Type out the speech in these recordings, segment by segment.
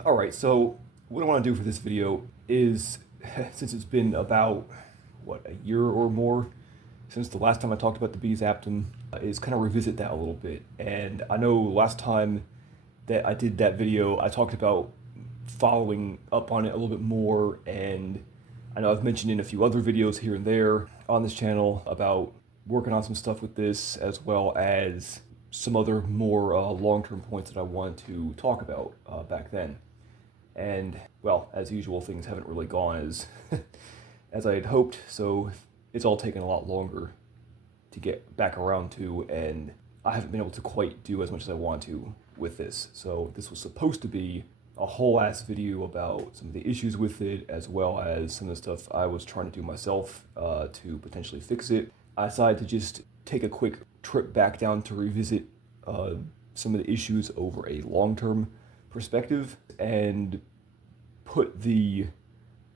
Alright, so what I want to do for this video is, since it's been about, a year or more since the last time I talked about the Beez Aptum, is kind of revisit that a little bit. And I know last time that I did that video, I talked about following up on it a little bit more, and I know I've mentioned in a few other videos here and there on this channel about working on some stuff with this, as well as some other more long-term points that I wanted to talk about back then. And, well, as usual, things haven't really gone as as I had hoped, so it's all taken a lot longer to get back around to, and I haven't been able to quite do as much as I want to with this. So this was supposed to be a whole ass video about some of the issues with it, as well as some of the stuff I was trying to do myself to potentially fix it. I decided to just take a quick trip back down to revisit some of the issues over a long-term perspective and put the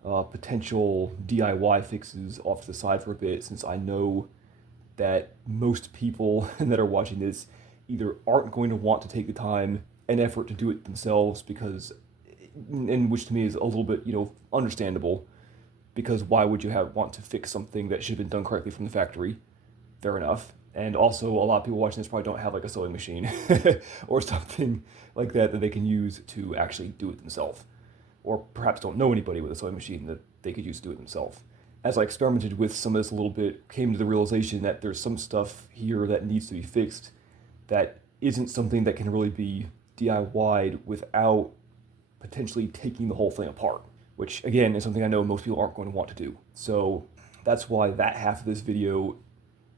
potential DIY fixes off to the side for a bit, since I know that most people that are watching this either aren't going to want to take the time and effort to do it themselves, because, and which to me is a little bit, understandable, because why would you want to fix something that should have been done correctly from the factory? Fair enough. And also, a lot of people watching this probably don't have like a sewing machine or something like that that they can use to actually do it themselves, or perhaps don't know anybody with a sewing machine that they could use to do it themselves. As I experimented with some of this a little bit, came to the realization that there's some stuff here that needs to be fixed that isn't something that can really be DIY'd without potentially taking the whole thing apart, which again is something I know most people aren't going to want to do. So that's why that half of this video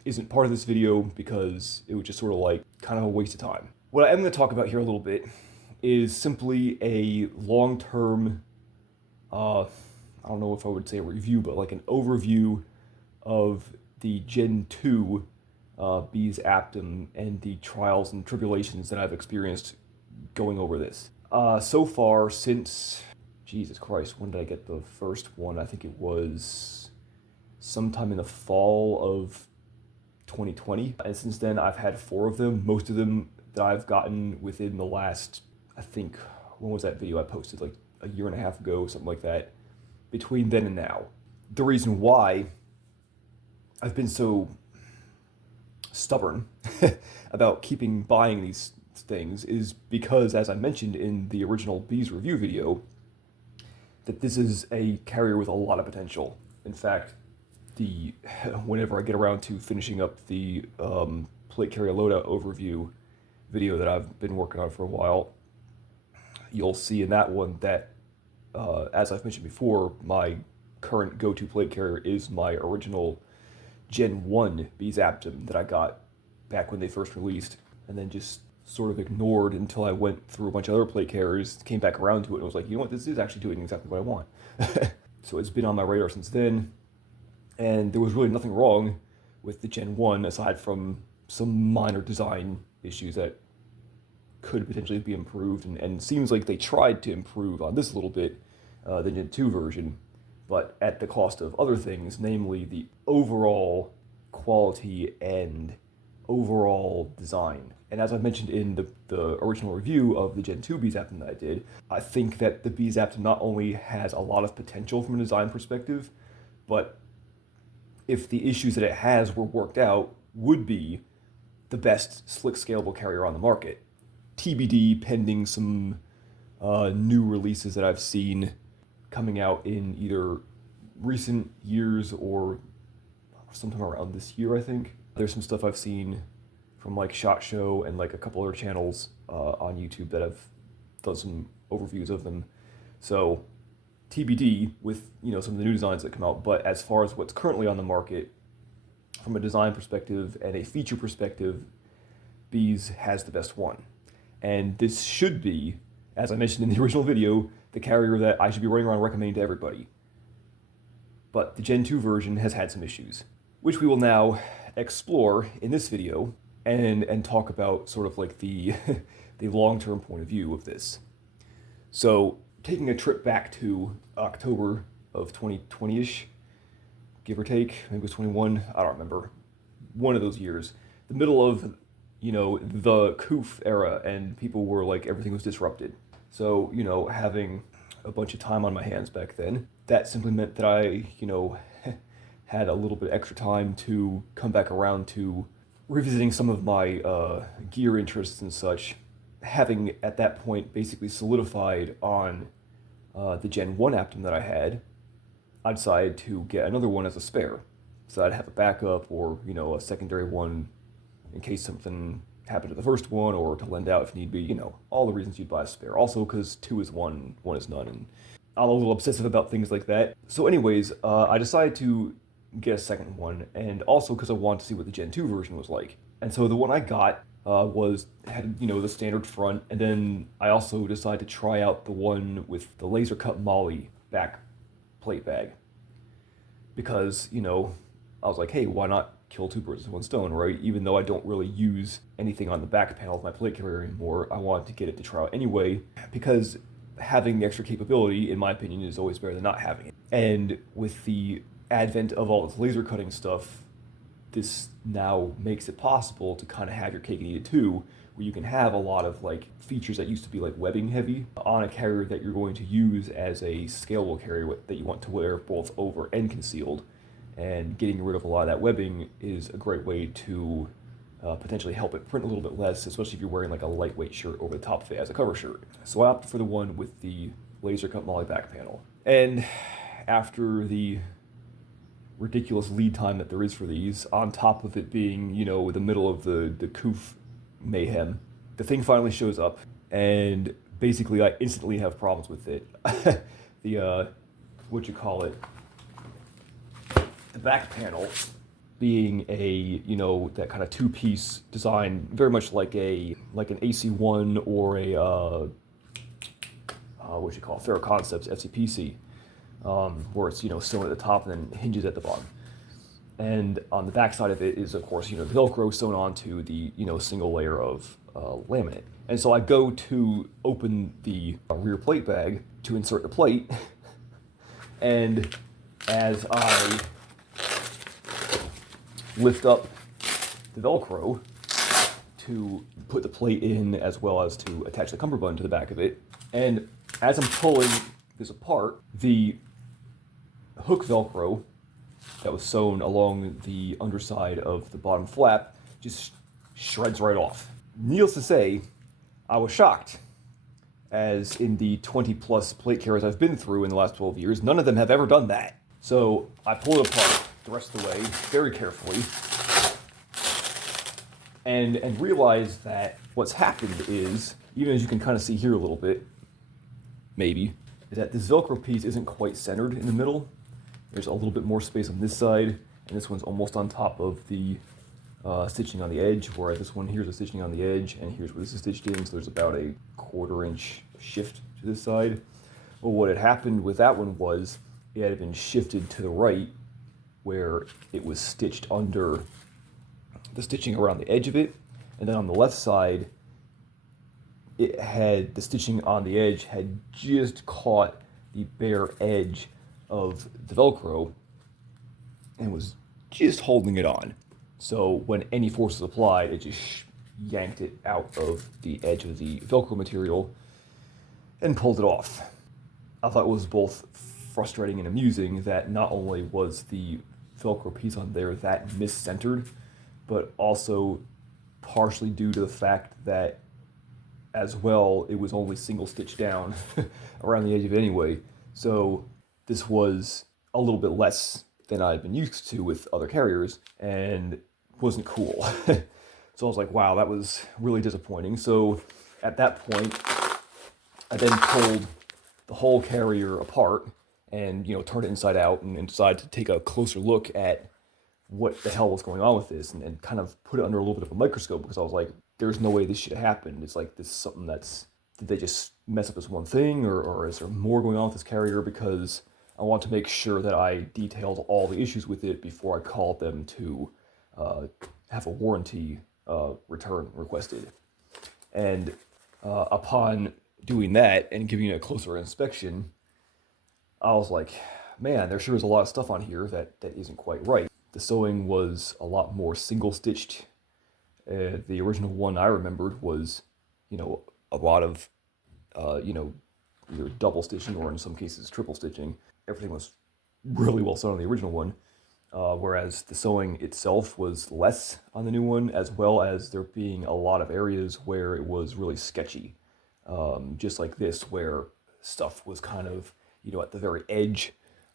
isn't part of this video, because it was just sort of like kind of a waste of time. What I am going to talk about here a little bit is simply a long-term, I don't know if I would say a review, but like an overview of the Gen 2 Beez Aptum and the trials and tribulations that I've experienced going over this. So far, since, Jesus Christ, when did I get the first one? I think it was sometime in the fall of 2020. And since then, I've had 4 of them, most of them that I've gotten within the last, I think, when was that video I posted? Like a year and a half ago, something like that, between then and now. The reason why I've been so stubborn about keeping buying these things is because, as I mentioned in the original Beez review video, that this is a carrier with a lot of potential. In fact, whenever I get around to finishing up the plate carrier loadout overview video that I've been working on for a while, you'll see in that one that, as I've mentioned before, my current go-to plate carrier is my original Gen 1 Beez Aptum that I got back when they first released, and then just sort of ignored until I went through a bunch of other plate carriers, came back around to it, and was like, you know what, this is actually doing exactly what I want. So it's been on my radar since then, and there was really nothing wrong with the Gen 1 aside from some minor design issues that could potentially be improved, and seems like they tried to improve on this a little bit, the Gen 2 version, but at the cost of other things, namely the overall quality and overall design. And as I mentioned in the original review of the Gen 2 Beez Aptum that I did, I think that the Beez Aptum not only has a lot of potential from a design perspective, but if the issues that it has were worked out, would be the best slick scalable carrier on the market. TBD, pending some new releases that I've seen coming out in either recent years or sometime around this year, I think. There's some stuff I've seen from like SHOT Show and like a couple other channels on YouTube that have done some overviews of them. So TBD with, some of the new designs that come out, but as far as what's currently on the market, from a design perspective and a feature perspective, Beez has the best one. And this should be, as I mentioned in the original video, the carrier that I should be running around recommending to everybody. But the Gen 2 version has had some issues, which we will now explore in this video and talk about sort of like the the long-term point of view of this. So, taking a trip back to October of 2020-ish, give or take, maybe it was 21, I don't remember, one of those years, the middle of, the COOF era, and people were like, everything was disrupted. So, having a bunch of time on my hands back then, that simply meant that I, had a little bit extra time to come back around to revisiting some of my gear interests and such, having at that point basically solidified on the Gen 1 Aptum that I had. I decided to get another one as a spare, so I'd have a backup or, a secondary one in case something happened to the first one, or to lend out if need be, all the reasons you'd buy a spare. Also because 2 is 1, 1 is none, and I'm a little obsessive about things like that. So anyways, I decided to get a second one, and also because I wanted to see what the Gen 2 version was like. And so the one I got had the standard front, and then I also decided to try out the one with the laser cut molly back plate bag, because I was like, hey, why not kill two birds with one stone, right? Even though I don't really use anything on the back panel of my plate carrier anymore, I wanted to get it to try out anyway, because having the extra capability, in my opinion, is always better than not having it. And with the advent of all this laser cutting stuff, this now makes it possible to kind of have your cake and eat it too, where you can have a lot of features that used to be webbing heavy on a carrier that you're going to use as a scalable carrier that you want to wear both over and concealed. And getting rid of a lot of that webbing is a great way to potentially help it print a little bit less, especially if you're wearing a lightweight shirt over the top of it as a cover shirt. So I opted for the one with the laser cut molly back panel. And after the ridiculous lead time that there is for these, on top of it being, the middle of the coof mayhem, the thing finally shows up, and basically I instantly have problems with it. The back panel being that kind of two-piece design, very much like an AC1 or a Ferro Concepts FCPC, where it's sewn at the top and then hinges at the bottom. And on the back side of it is, of course, the Velcro sewn onto the single layer of laminate. And so I go to open the rear plate bag to insert the plate, and as I lift up the Velcro to put the plate in, as well as to attach the cummerbund to the back of it, and as I'm pulling this apart, the hook Velcro that was sewn along the underside of the bottom flap just shreds right off. Needless to say, I was shocked, as in the 20 plus plate carriers I've been through in the last 12 years, none of them have ever done that. So I pull it apart the rest of the way, very carefully, and realize that what's happened is, even as you can kind of see here a little bit, maybe, is that this Velcro piece isn't quite centered in the middle. There's a little bit more space on this side, and this one's almost on top of the stitching on the edge, whereas this one here's the stitching on the edge, and here's where this is stitched in, so there's about a 1/4 inch shift to this side. But what had happened with that one was it had been shifted to the right, where it was stitched under the stitching around the edge of it, and then on the left side, it had the stitching on the edge had just caught the bare edge of the Velcro and was just holding it on. So when any force was applied, it just yanked it out of the edge of the Velcro material and pulled it off. I thought it was both frustrating and amusing that not only was the Velcro piece on there that miscentered, but also partially due to the fact that, as well, it was only single stitched down around the edge of it anyway. So this was a little bit less than I'd been used to with other carriers, and wasn't cool. So I was like, wow, that was really disappointing. So at that point, I then pulled the whole carrier apart and turned it inside out and decided to take a closer look at what the hell was going on with this, and kind of put it under a little bit of a microscope, because I was like, there's no way this should have happened. It's like, this is something did they just mess up this one thing, or is there more going on with this carrier? Because I want to make sure that I detailed all the issues with it before I called them to have a warranty return requested. And upon doing that and giving it a closer inspection, I was like, man, there sure is a lot of stuff on here that isn't quite right. The sewing was a lot more single-stitched. The original one I remembered was, a lot of either double stitching or in some cases triple stitching. Everything was really well sewn on the original one, whereas the sewing itself was less on the new one, as well as there being a lot of areas where it was really sketchy. Just like this, where stuff was kind of, at the very edge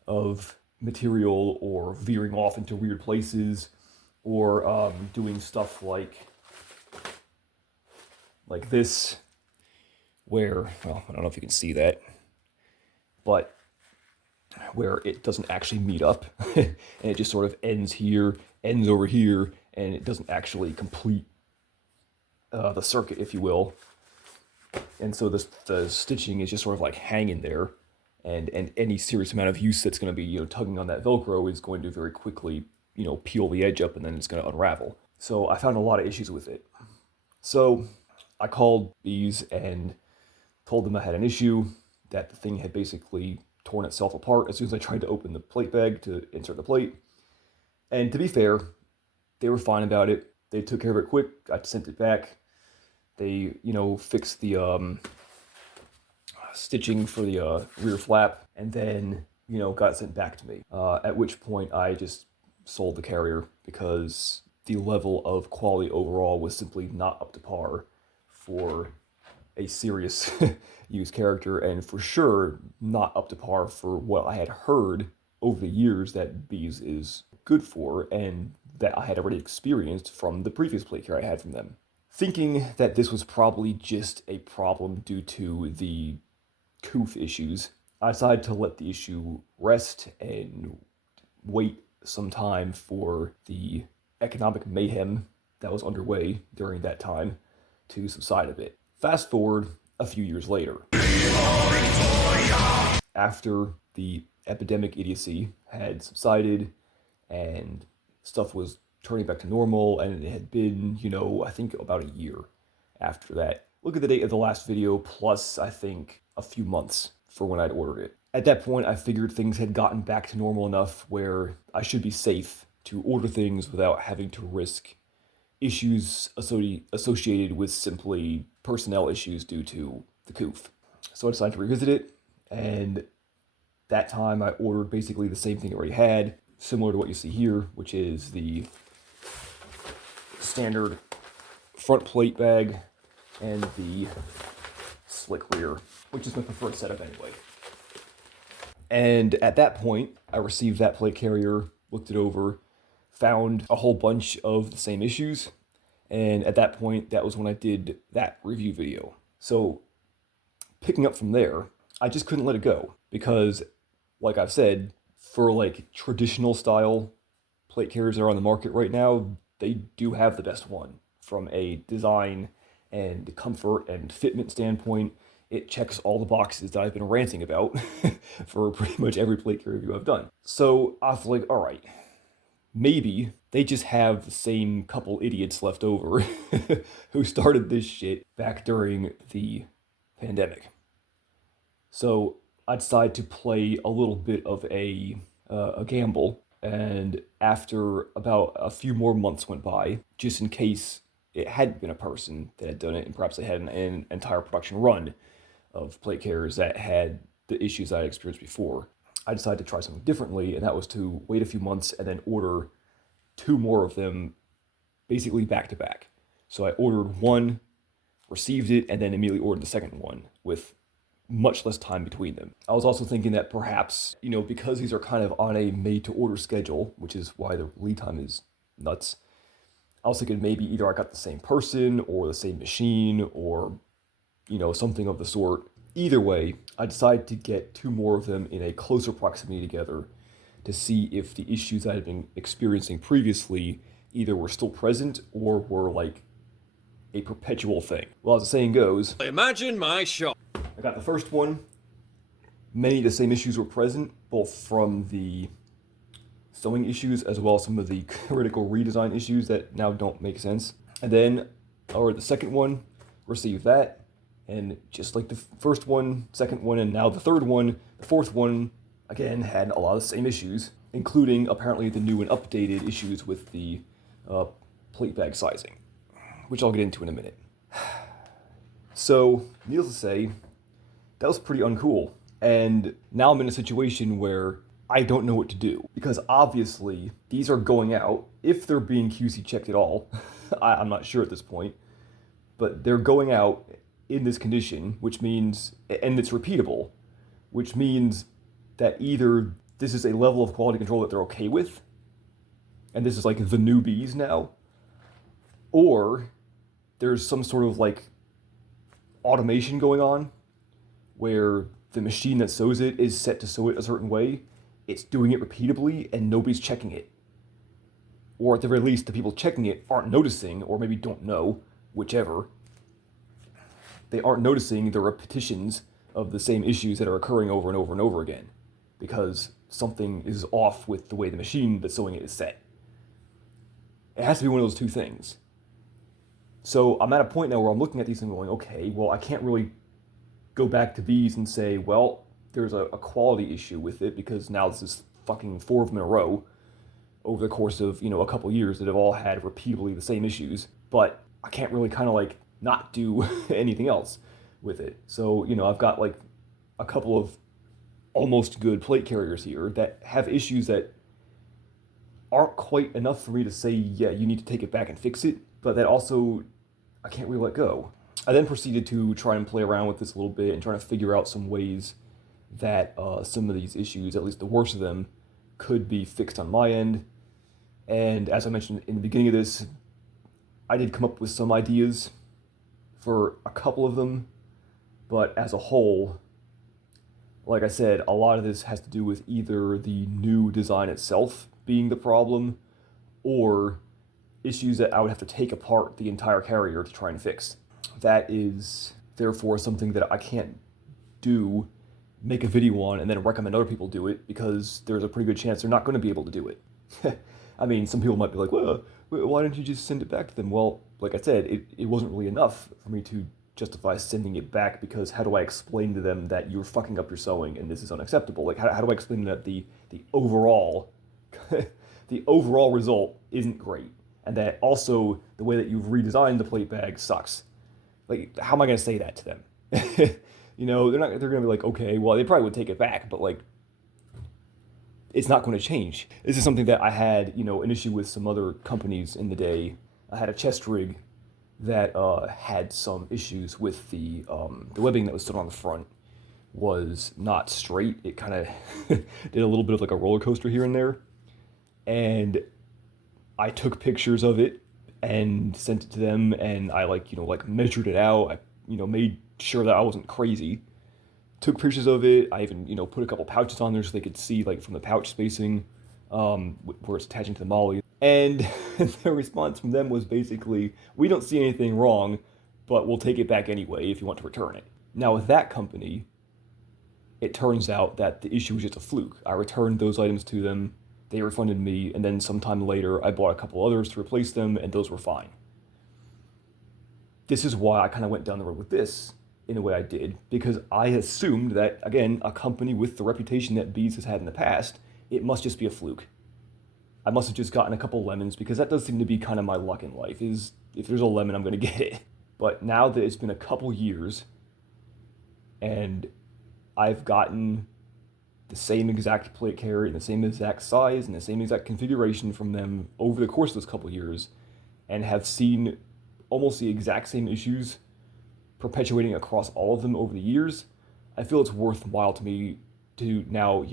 of material, or veering off into weird places, or doing stuff like this, where, well, I don't know if you can see that, but where it doesn't actually meet up, and it just sort of ends here, ends over here, and it doesn't actually complete the circuit, if you will. And so the stitching is just sort of like hanging there, and any serious amount of use that's going to be, tugging on that Velcro is going to very quickly, peel the edge up, and then it's going to unravel. So I found a lot of issues with it. So I called Beez and told them I had an issue, that the thing had basically torn itself apart as soon as I tried to open the plate bag to insert the plate. And to be fair, they were fine about it. They took care of it quick. I sent it back. They, fixed the stitching for the rear flap, and then, got it sent back to me. At which point I just sold the carrier, because the level of quality overall was simply not up to par for a serious use character, and for sure not up to par for what I had heard over the years that Beez is good for, and that I had already experienced from the previous plate carrier I had from them. Thinking that this was probably just a problem due to the coof issues, I decided to let the issue rest and wait some time for the economic mayhem that was underway during that time to subside a bit. Fast forward a few years later. After the epidemic idiocy had subsided and stuff was turning back to normal, and it had been, I think about a year after that. Look at the date of the last video, plus I think a few months for when I'd ordered it. At that point, I figured things had gotten back to normal enough where I should be safe to order things without having to risk issues associated with simply personnel issues due to the coof. So I decided to revisit it, and that time I ordered basically the same thing I already had, similar to what you see here, which is the standard front plate bag and the slick rear, which is my preferred setup anyway. And at that point, I received that plate carrier, looked it over, found a whole bunch of the same issues, and at that point, that was when I did that review video. So, picking up from there, I just couldn't let it go, because, like I've said, for traditional style plate carriers that are on the market right now, they do have the best one. From a design and comfort and fitment standpoint, it checks all the boxes that I've been ranting about for pretty much every plate carrier review I've done. So I was like, all right, maybe they just have the same couple idiots left over who started this shit back during the pandemic. So I decided to play a little bit of a gamble, and after about a few more months went by, just in case it hadn't been a person that had done it, and perhaps they had an entire production run of plate carriers that had the issues I had experienced before, I decided to try something differently, and that was to wait a few months and then order 2 more of them basically back to back. So I ordered one, received it, and then immediately ordered the second one with much less time between them. I was also thinking that perhaps, because these are kind of on a made-to-order schedule, which is why the lead time is nuts, I was thinking maybe either I got the same person or the same machine or, something of the sort. Either way, I decided to get 2 more of them in a closer proximity together to see if the issues I had been experiencing previously either were still present or were a perpetual thing. Well, as the saying goes, imagine my shock. I got the first one. Many of the same issues were present, both from the sewing issues as well as some of the critical redesign issues that now don't make sense. And then, the second one, received that, and just like the first one, second one, and now the third one, the fourth one, again, had a lot of the same issues, including apparently the new and updated issues with the plate bag sizing, which I'll get into in a minute. So, needless to say, That was pretty uncool. And now I'm in a situation where I don't know what to do. Because obviously, these are going out, if they're being QC checked at all. I'm not sure at this point. But they're going out in this condition, which means, and it's repeatable, which means that either this is a level of quality control that they're okay with, and this is like the new bees now, or there's some sort of like automation going on where the machine that sews it is set to sew it a certain way. It's doing it repeatedly and nobody's checking it. Or at the very least, the people checking it aren't noticing, or maybe don't know, whichever. They aren't noticing the repetitions of the same issues that are occurring over and over and over again, because something is off with the way the machine that's sewing it is set. It has to be one of those two things. So I'm at a point now where I'm looking at these and going, okay, well, I can't really go back to Beez and say, well, there's a quality issue with it, because now this is fucking 4 of them in a row over the course of, a couple years that have all had repeatedly the same issues. But I can't really kind of like not do anything else with it. So, I've got like a couple of almost good plate carriers here that have issues that aren't quite enough for me to say, yeah, you need to take it back and fix it, but that also I can't really let go. I then proceeded to try and play around with this a little bit and try to figure out some ways that some of these issues, at least the worst of them, could be fixed on my end. And as I mentioned in the beginning of this, I did come up with some ideas for a couple of them, but as a whole, like I said, a lot of this has to do with either the new design itself being the problem, or issues that I would have to take apart the entire carrier to try and fix. That is therefore something that I can't make a video on and then recommend other people do it, because there's a pretty good chance they're not going to be able to do it. I mean, some people might be like, well, why didn't you just send it back to them? Well, like I said, it wasn't really enough for me to justify sending it back, because how do I explain to them that you're fucking up your sewing and this is unacceptable? Like, how do I explain that the overall the overall result isn't great, and that also the way that you've redesigned the plate bag sucks? Like, how am I going to say that to them? They're going to be like, okay, well, they probably would take it back, but like, it's not going to change. This is something that I had, an issue with some other companies in the day. I had a chest rig that had some issues with the webbing that was stood on the front was not straight. It kind of did a little bit of like a roller coaster here and there. And I took pictures of it and sent it to them, and I measured it out. I, made sure that I wasn't crazy. Took pictures of it. I even, put a couple pouches on there so they could see like from the pouch spacing where it's attaching to the molly. And the response from them was basically, we don't see anything wrong, but we'll take it back anyway if you want to return it. Now with that company, it turns out that the issue was just a fluke. I returned those items to them, they refunded me, and then sometime later I bought a couple others to replace them, and those were fine. This is why I kind of went down the road with this in the way I did, because I assumed that, again, a company with the reputation that Beez has had in the past, it must just be a fluke. I must have just gotten a couple lemons, because that does seem to be kind of my luck in life, is if there's a lemon, I'm going to get it. But now that it's been a couple years, and I've gotten the same exact plate carrier, and the same exact size, and the same exact configuration from them over the course of those couple years, and have seen almost the exact same issues perpetuating across all of them over the years, I feel it's worthwhile to me to now,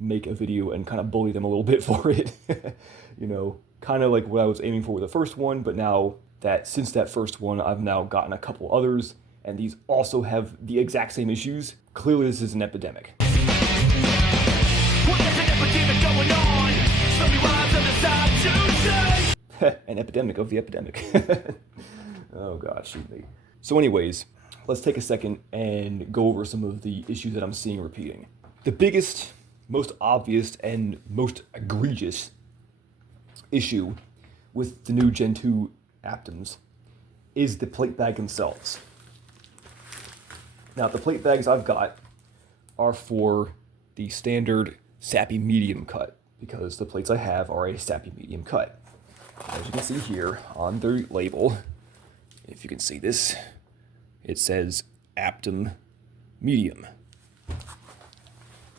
make a video and kind of bully them a little bit for it. Kind of like what I was aiming for with the first one, but now that since that first one, I've now gotten a couple others, and these also have the exact same issues. Clearly this is an epidemic. What is an epidemic going on? Slowly rise on the side to An epidemic of the epidemic. Oh God, shoot me. So anyways, let's take a second and go over some of the issues that I'm seeing repeating. The biggest, most obvious, and most egregious issue with the new Gen 2 Aptums is the plate bag themselves. Now, the plate bags I've got are for the standard sappy medium cut, because the plates I have are a sappy medium cut. As you can see here on the label, if you can see this, it says Aptum medium.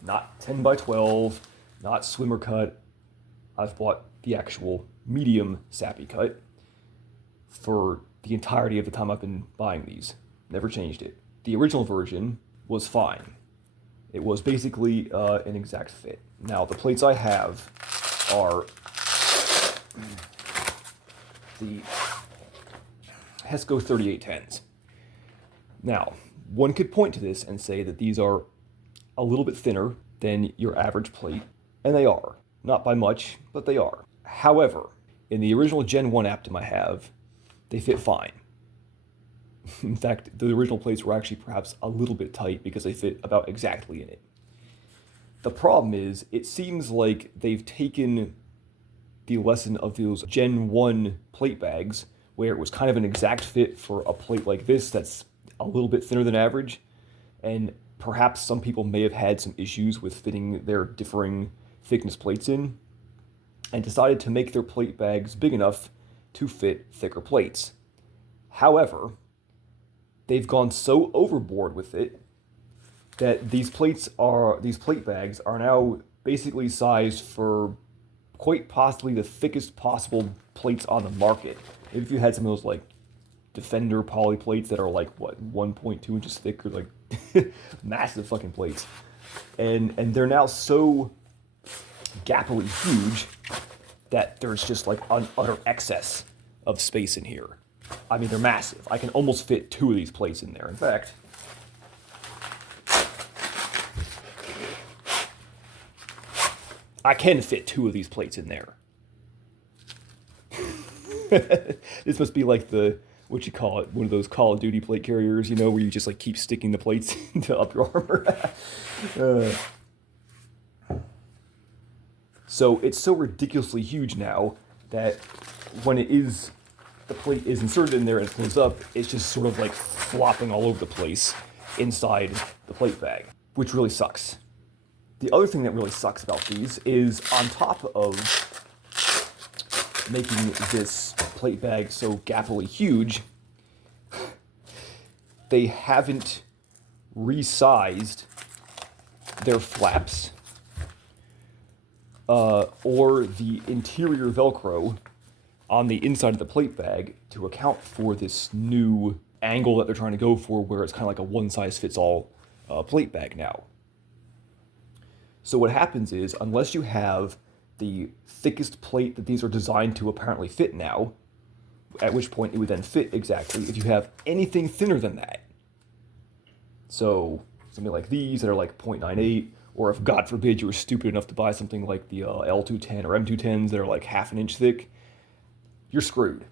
Not 10 by 12, not swimmer cut. I've bought the actual medium sappy cut for the entirety of the time I've been buying these. Never changed it. The original version was fine. It was basically an exact fit. Now, the plates I have are the Hesco 3810s. Now, one could point to this and say that these are a little bit thinner than your average plate, and they are. Not by much, but they are. However, in the original Gen 1 Aptum I have, they fit fine. In fact, the original plates were actually perhaps a little bit tight because they fit about exactly in it. The problem is, it seems like they've taken the lesson of those Gen 1 plate bags, where it was kind of an exact fit for a plate like this that's a little bit thinner than average, and perhaps some people may have had some issues with fitting their differing thickness plates in, and decided to make their plate bags big enough to fit thicker plates. However, they've gone so overboard with it that these plate bags are now basically sized for quite possibly the thickest possible plates on the market. If you had some of those like Defender poly plates that are like what 1.2 inches thick, or like massive fucking plates, and they're now so gappily huge that there's just like an utter excess of space in here. I mean, they're massive. I can almost fit 2 of these plates in there. In fact, I can fit 2 of these plates in there. This must be like the, what you call it, one of those Call of Duty plate carriers, you know, where you just like keep sticking the plates into up your armor. So it's so ridiculously huge now that when the plate is inserted in there and closed up, it's just sort of like flopping all over the place inside the plate bag, which really sucks. The other thing that really sucks about these is, on top of making this plate bag so gappily huge, they haven't resized their flaps or the interior Velcro on the inside of the plate bag to account for this new angle that they're trying to go for, where it's kind of like a one-size-fits-all plate bag now. So what happens is, unless you have the thickest plate that these are designed to apparently fit now, at which point it would then fit exactly, if you have anything thinner than that, so something like these that are like 0.98, or if, God forbid, you were stupid enough to buy something like the L210 or M210s that are like half an inch thick, you're screwed.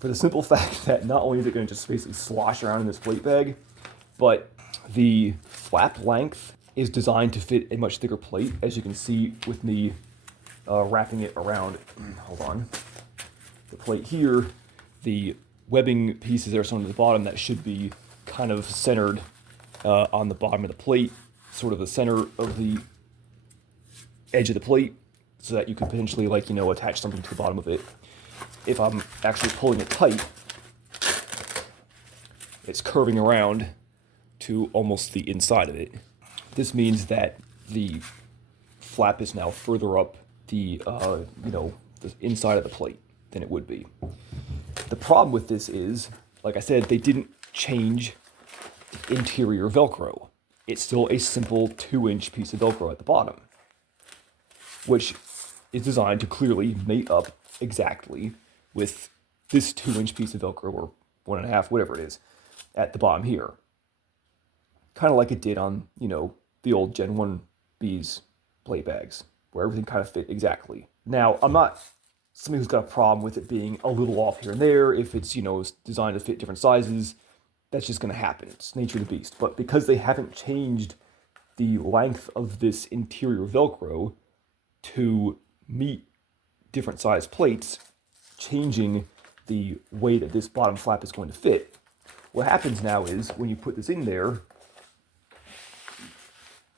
For the simple fact that not only is it going to just basically slosh around in this plate bag, but the flap length is designed to fit a much thicker plate, as you can see with me wrapping it around, hold on, the plate here. The webbing pieces that are sewn to the bottom that should be kind of centered on the bottom of the plate, sort of the center of the edge of the plate, so that you could potentially, like, you know, attach something to the bottom of it. If I'm actually pulling it tight, it's curving around to almost the inside of it. This means that the flap is now further up the inside of the plate than it would be. The problem with this is, like I said, they didn't change the interior Velcro. It's still a simple 2-inch piece of Velcro at the bottom, which is designed to clearly mate up exactly with this 2-inch piece of Velcro, or 1.5, whatever it is, at the bottom here. Kind of like it did on, you know, the old Gen 1 Beez plate bags, where everything kind of fit exactly. Now, I'm not somebody who's got a problem with it being a little off here and there. If it's, you know, it's designed to fit different sizes, that's just going to happen. It's nature of the beast. But because they haven't changed the length of this interior Velcro to meet different size plates, changing the way that this bottom flap is going to fit, what happens now is, when you put this in there,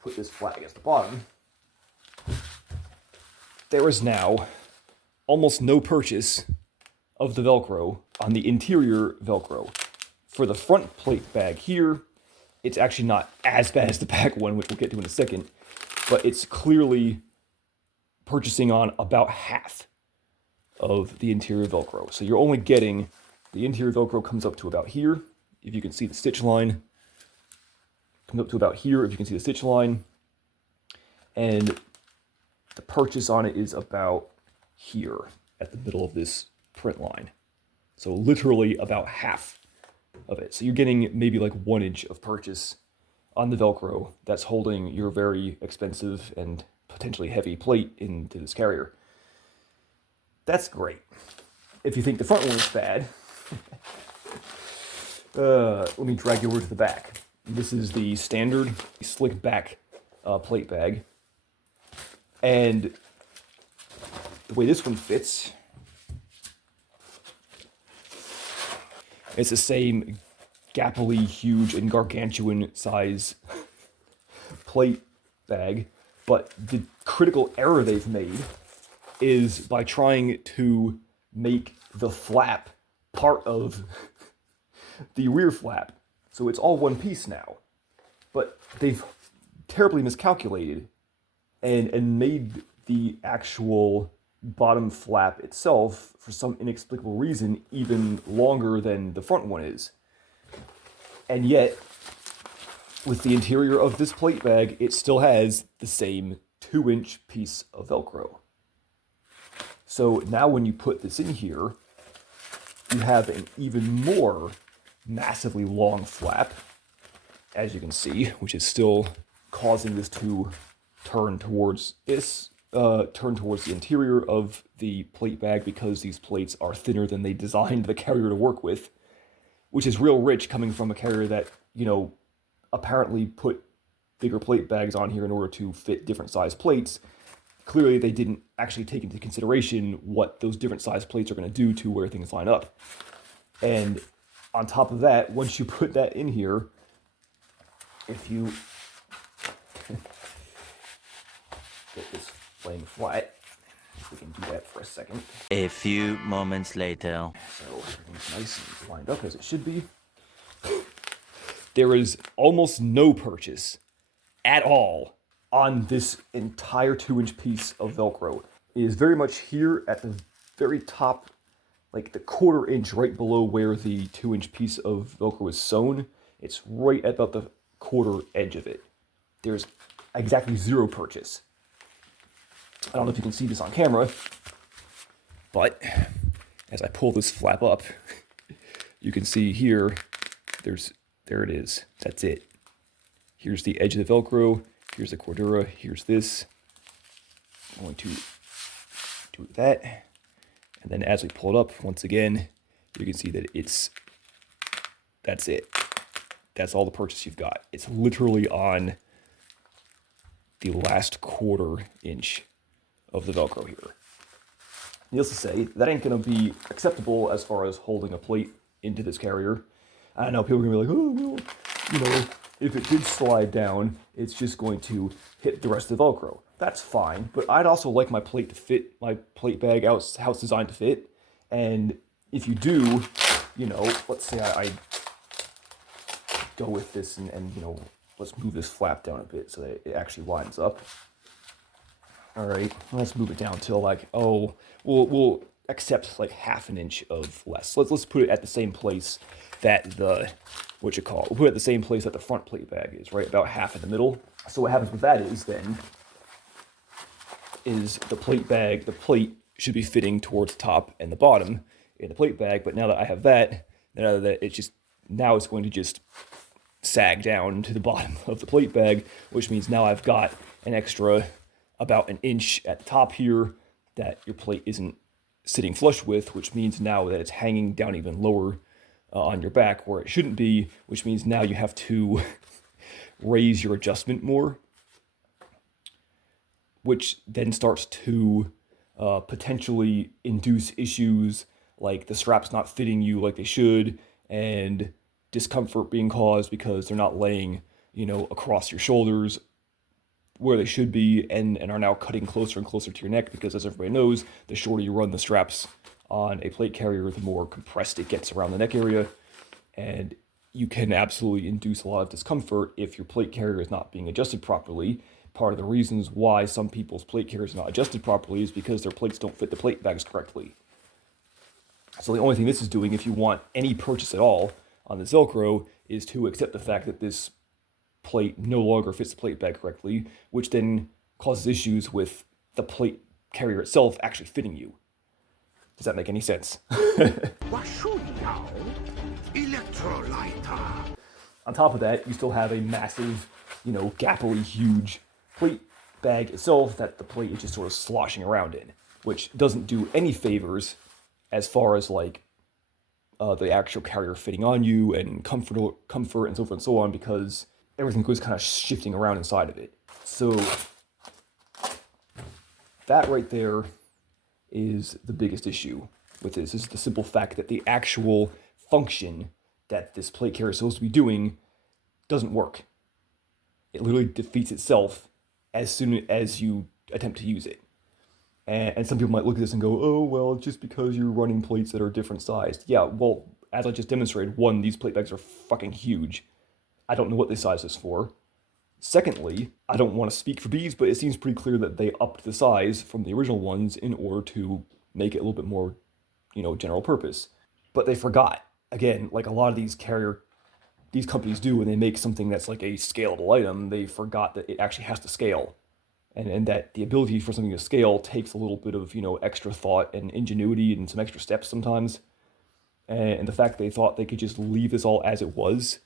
put this flat against the bottom, there is now almost no purchase of the Velcro on the interior Velcro. For the front plate bag here, it's actually not as bad as the back one, which we'll get to in a second, but it's clearly purchasing on about half of the interior Velcro. So you're only getting, the interior Velcro comes up to about here, if you can see the stitch line. Comes up to about here, if you can see the stitch line. And the purchase on it is about here, at the middle of this print line. So literally about half of it. So you're getting maybe like 1 inch of purchase on the Velcro that's holding your very expensive and potentially heavy plate into this carrier. That's great. If you think the front one is bad, let me drag you over to the back. This is the standard slick back plate bag. And the way this one fits, it's the same gappily huge and gargantuan size plate bag, but the critical error they've made is by trying to make the flap part of the rear flap. So it's all one piece now. But they've terribly miscalculated and made the actual bottom flap itself, for some inexplicable reason, even longer than the front one is. And yet, with the interior of this plate bag, it still has the same 2-inch piece of Velcro. So now when you put this in here, you have an even more massively long flap, as you can see, which is still causing this to turn towards the interior of the plate bag, because these plates are thinner than they designed the carrier to work with, which is real rich coming from a carrier that, you know, apparently put bigger plate bags on here in order to fit different size plates. Clearly they didn't actually take into consideration what those different size plates are going to do to where things line up. And on top of that, once you put that in here, if you get this laying flat, if we can do that for a second. A few moments later. So everything's nice and lined up as it should be. There is almost no purchase at all on this entire 2-inch piece of Velcro. It is very much here at the very top, like the 1/4 inch right below where the 2-inch piece of Velcro is sewn. It's right at about the 1/4 edge of it. There's exactly 0 purchase. I don't know if you can see this on camera, but as I pull this flap up, you can see here, there it is. That's it. Here's the edge of the Velcro. Here's the Cordura. Here's this. I'm going to do that. And then as we pull it up, once again, you can see that that's it. That's all the purchase you've got. It's literally on the last 1/4 inch of the Velcro here. Needless to say, that ain't going to be acceptable as far as holding a plate into this carrier. I know people are going to be like, oh, well, you know, if it did slide down, it's just going to hit the rest of the Velcro. That's fine, but I'd also like my plate to fit, my plate bag how it's designed to fit. And if you do, you know, let's say I go with this and, you know, let's move this flap down a bit so that it actually lines up. All right, let's move it down till like, oh, we'll accept like 1/2 inch of less. Let's put it at the same place that the, we'll put it at the same place that the front plate bag is, right? About half in the middle. So what happens with that is then, is the plate should be fitting towards the top and the bottom in the plate bag, but now that I have that, now it's going to just sag down to the bottom of the plate bag, which means now I've got an extra about 1 inch at the top here that your plate isn't sitting flush with, which means now that it's hanging down even lower on your back where it shouldn't be, which means now you have to raise your adjustment more, which then starts to potentially induce issues like the straps not fitting you like they should, and discomfort being caused because they're not laying, you know, across your shoulders where they should be, and are now cutting closer and closer to your neck, because as everybody knows, the shorter you run the straps on a plate carrier, the more compressed it gets around the neck area, and you can absolutely induce a lot of discomfort if your plate carrier is not being adjusted properly. Part of the reasons why some people's plate carriers are not adjusted properly is because their plates don't fit the plate bags correctly. So the only thing this is doing, if you want any purchase at all on this Velcro, is to accept the fact that this plate no longer fits the plate bag correctly, which then causes issues with the plate carrier itself actually fitting you. Does that make any sense? On top of that, you still have a massive, gappily huge plate bag itself that the plate is just sort of sloshing around in, which doesn't do any favors as far as the actual carrier fitting on you and comfort and so forth and so on, because everything goes kind of shifting around inside of it. So that right there is the biggest issue with this, is the simple fact that the actual function that this plate carrier is supposed to be doing doesn't work. It literally defeats itself as soon as you attempt to use it. And some people might look at this and go, oh, well, just because you're running plates that are different sized. Yeah, well, as I just demonstrated, one, these plate bags are fucking huge. I don't know what they size this for. Secondly, I don't want to speak for Beez, but it seems pretty clear that they upped the size from the original ones in order to make it a little bit more, general purpose. But they forgot. Again, like a lot of these companies do when they make something that's like a scalable item, they forgot that it actually has to scale. And that the ability for something to scale takes a little bit of, extra thought and ingenuity and some extra steps sometimes. And the fact they thought they could just leave this all as it was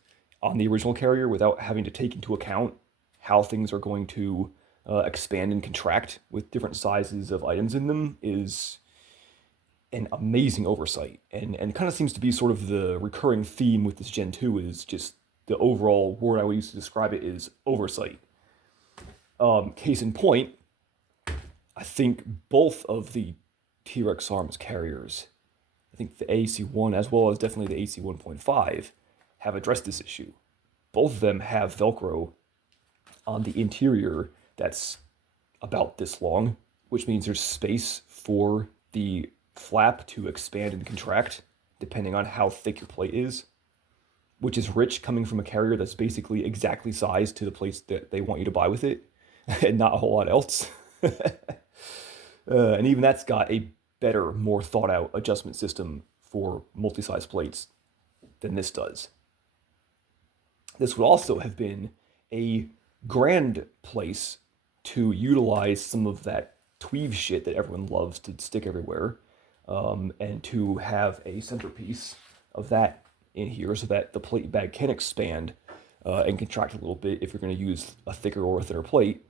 on the original carrier without having to take into account how things are going to expand and contract with different sizes of items in them is an amazing oversight. And kind of seems to be sort of the recurring theme with this Gen 2 is just the overall word I would use to describe it is oversight. Case in point, I think both of the T-Rex Arms carriers, I think the AC1 as well as definitely the AC 1.5, have addressed this issue. Both of them have Velcro on the interior that's about this long, which means there's space for the flap to expand and contract depending on how thick your plate is, which is rich coming from a carrier that's basically exactly sized to the plates that they want you to buy with it, and not a whole lot else. And even that's got a better, more thought-out adjustment system for multi-size plates than this does. This would also have been a grand place to utilize some of that tweave shit that everyone loves to stick everywhere, and to have a centerpiece of that in here so that the plate bag can expand and contract a little bit if you're going to use a thicker or a thinner plate.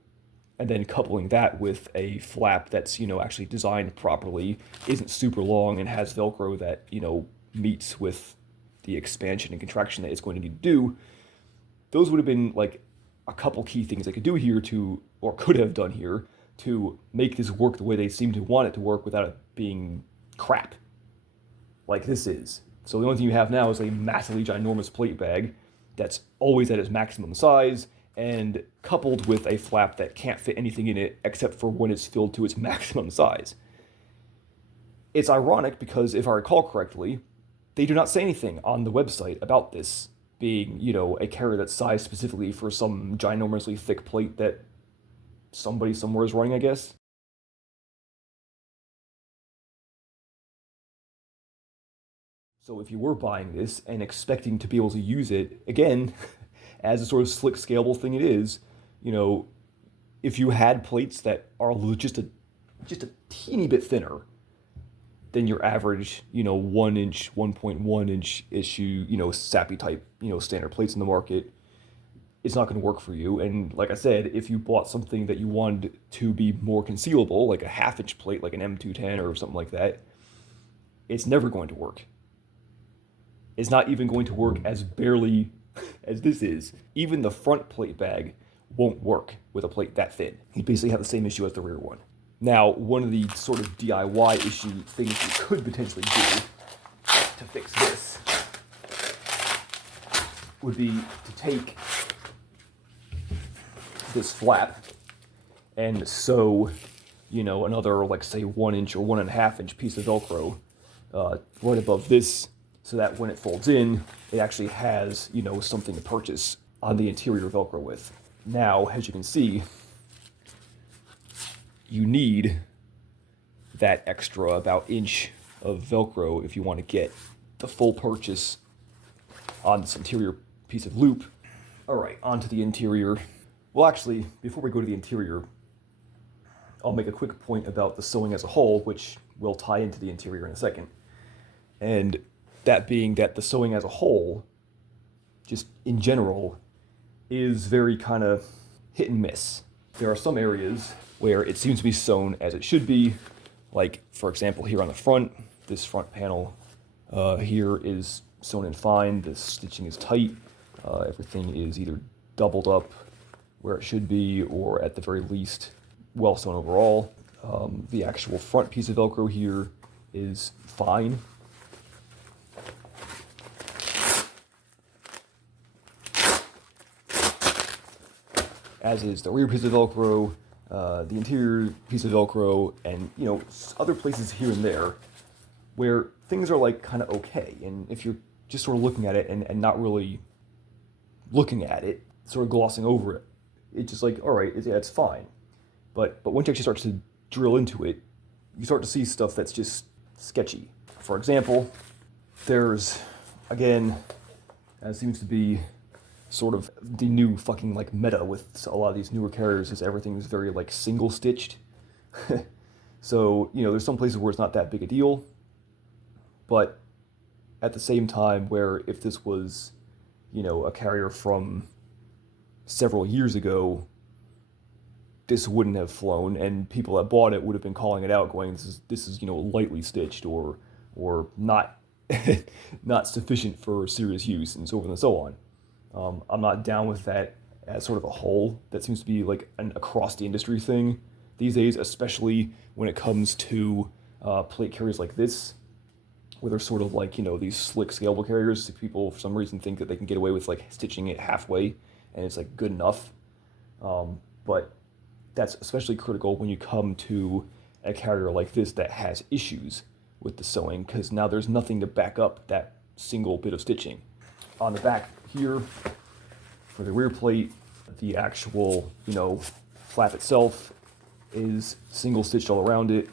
And then coupling that with a flap that's, actually designed properly, isn't super long, and has Velcro that, meets with the expansion and contraction that it's going to need to do. Those would have been like a couple key things they could do here or could have done here to make this work the way they seem to want it to work without it being crap like this is. So the only thing you have now is a massively ginormous plate bag that's always at its maximum size, and coupled with a flap that can't fit anything in it except for when it's filled to its maximum size. It's ironic because, if I recall correctly, they do not say anything on the website about this being, a carrier that's sized specifically for some ginormously thick plate that somebody somewhere is running, I guess. So if you were buying this and expecting to be able to use it, again, as a sort of slick, scalable thing it is, if you had plates that are just a teeny bit thinner than your average, 1 inch, 1.1 inch issue, sappy type, standard plates in the market, it's not going to work for you. And like I said, if you bought something that you wanted to be more concealable, like a half-inch plate, like an M210 or something like that, it's never going to work. It's not even going to work as barely as this is. Even the front plate bag won't work with a plate that thin. You basically have the same issue as the rear one. Now, one of the sort of DIY issue things you could potentially do to fix this would be to take this flap and sew, another, like, say, 1 inch or 1.5 inch piece of Velcro right above this so that when it folds in, it actually has, you know, something to purchase on the interior Velcro with. Now, as you can see, you need that extra about inch of Velcro if you want to get the full purchase on this interior piece of loop. All right, onto the interior. Well, actually, before we go to the interior, I'll make a quick point about the sewing as a whole, which will tie into the interior in a second. And that being that the sewing as a whole, just in general, is very kind of hit and miss. There are some areas where it seems to be sewn as it should be, like, for example, here on the front, this front panel here is sewn in fine, the stitching is tight, everything is either doubled up where it should be, or at the very least, well sewn overall. The actual front piece of Velcro here is fine. As is the rear piece of Velcro, the interior piece of Velcro, and, you know, other places here and there where things are like kind of okay. And if you're just sort of looking at it and not really looking at it, sort of glossing over it, it's just like, all right, yeah, it's fine. But once you actually start to drill into it, you start to see stuff that's just sketchy. For example, there's, again, as seems to be sort of the new fucking like meta with a lot of these newer carriers, is everything is very like single stitched. So, you know, there's some places where it's not that big a deal, but at the same time, where if this was, you know, a carrier from several years ago, this wouldn't have flown, and people that bought it would have been calling it out, going, this is you know, lightly stitched or not not sufficient for serious use, and so forth and so on. I'm not down with that as sort of a whole. That seems to be like an across the industry thing these days, especially when it comes to plate carriers like this, where they're sort of like, you know, these slick scalable carriers. People for some reason think that they can get away with like stitching it halfway and it's like good enough. But that's especially critical when you come to a carrier like this that has issues with the sewing, because now there's nothing to back up that single bit of stitching. On the back here, for the rear plate, the actual, you know, flap itself is single stitched all around it,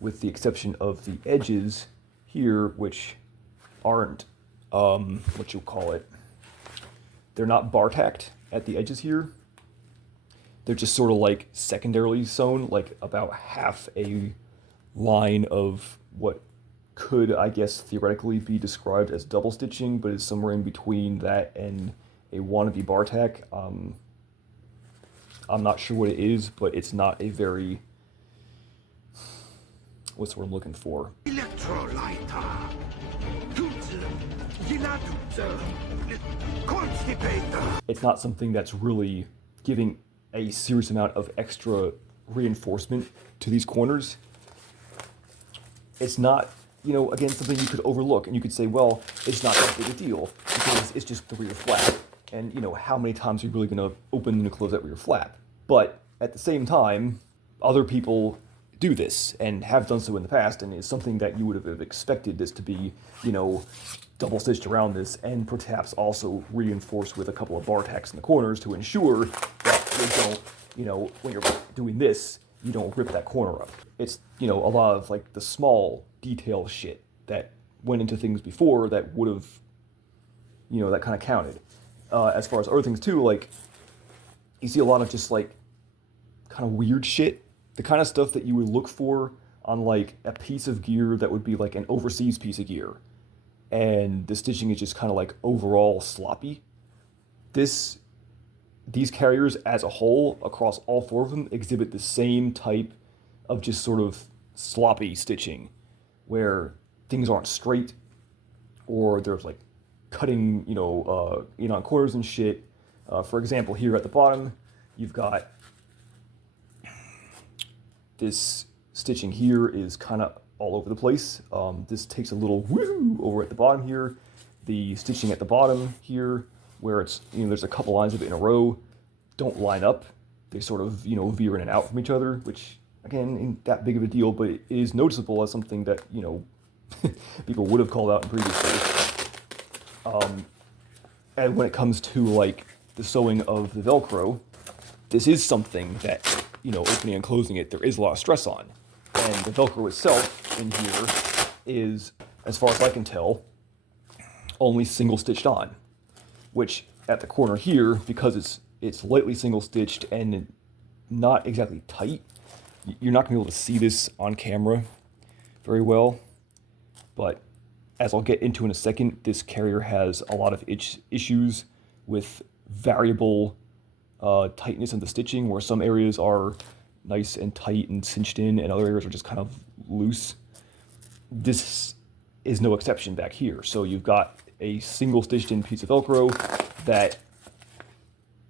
with the exception of the edges here, which aren't, what you call it, they're not bar tacked at the edges here. They're just sort of like secondarily sewn, like about half a line of what could, I guess, theoretically be described as double stitching, but is somewhere in between that and a wannabe bar tack. I'm not sure what it is, but it's not a very, what's what I'm looking for? It's not something that's really giving a serious amount of extra reinforcement to these corners. It's not, you know, again, something you could overlook, and you could say, well, it's not that big a deal because it's just the rear flap. And, you know, how many times are you really going to open and close that rear flap? But at the same time, other people do this and have done so in the past, and it's something that you would have expected this to be, you know, double stitched around this, and perhaps also reinforced with a couple of bar tacks in the corners to ensure that you don't, you know, when you're doing this, you don't rip that corner up. It's, you know, a lot of like the small detail shit that went into things before that would have, you know, that kind of counted. As far as other things too, like, you see a lot of just like kind of weird shit, the kind of stuff that you would look for on like a piece of gear that would be like an overseas piece of gear, and the stitching is just kind of like overall sloppy. These carriers as a whole, across all four of them, exhibit the same type of just sort of sloppy stitching, where things aren't straight, or there's like cutting, you know, on corners and shit. For example, here at the bottom, you've got this stitching here is kind of all over the place. This takes a little woo over at the bottom here. The stitching at the bottom here, where it's, you know, there's a couple lines of it in a row, don't line up. They sort of, you know, veer in and out from each other, which again, ain't that big of a deal, but it is noticeable as something that, you know, people would have called out in previous days. And when it comes to like the sewing of the Velcro, this is something that, you know, opening and closing it, there is a lot of stress on. And the Velcro itself in here is, as far as I can tell, only single stitched on, which at the corner here, because it's lightly single stitched and not exactly tight, you're not gonna be able to see this on camera very well, but as I'll get into in a second, this carrier has a lot of issues with variable tightness of the stitching, where some areas are nice and tight and cinched in, and other areas are just kind of loose. This is no exception back here. So you've got a single stitched in piece of Velcro that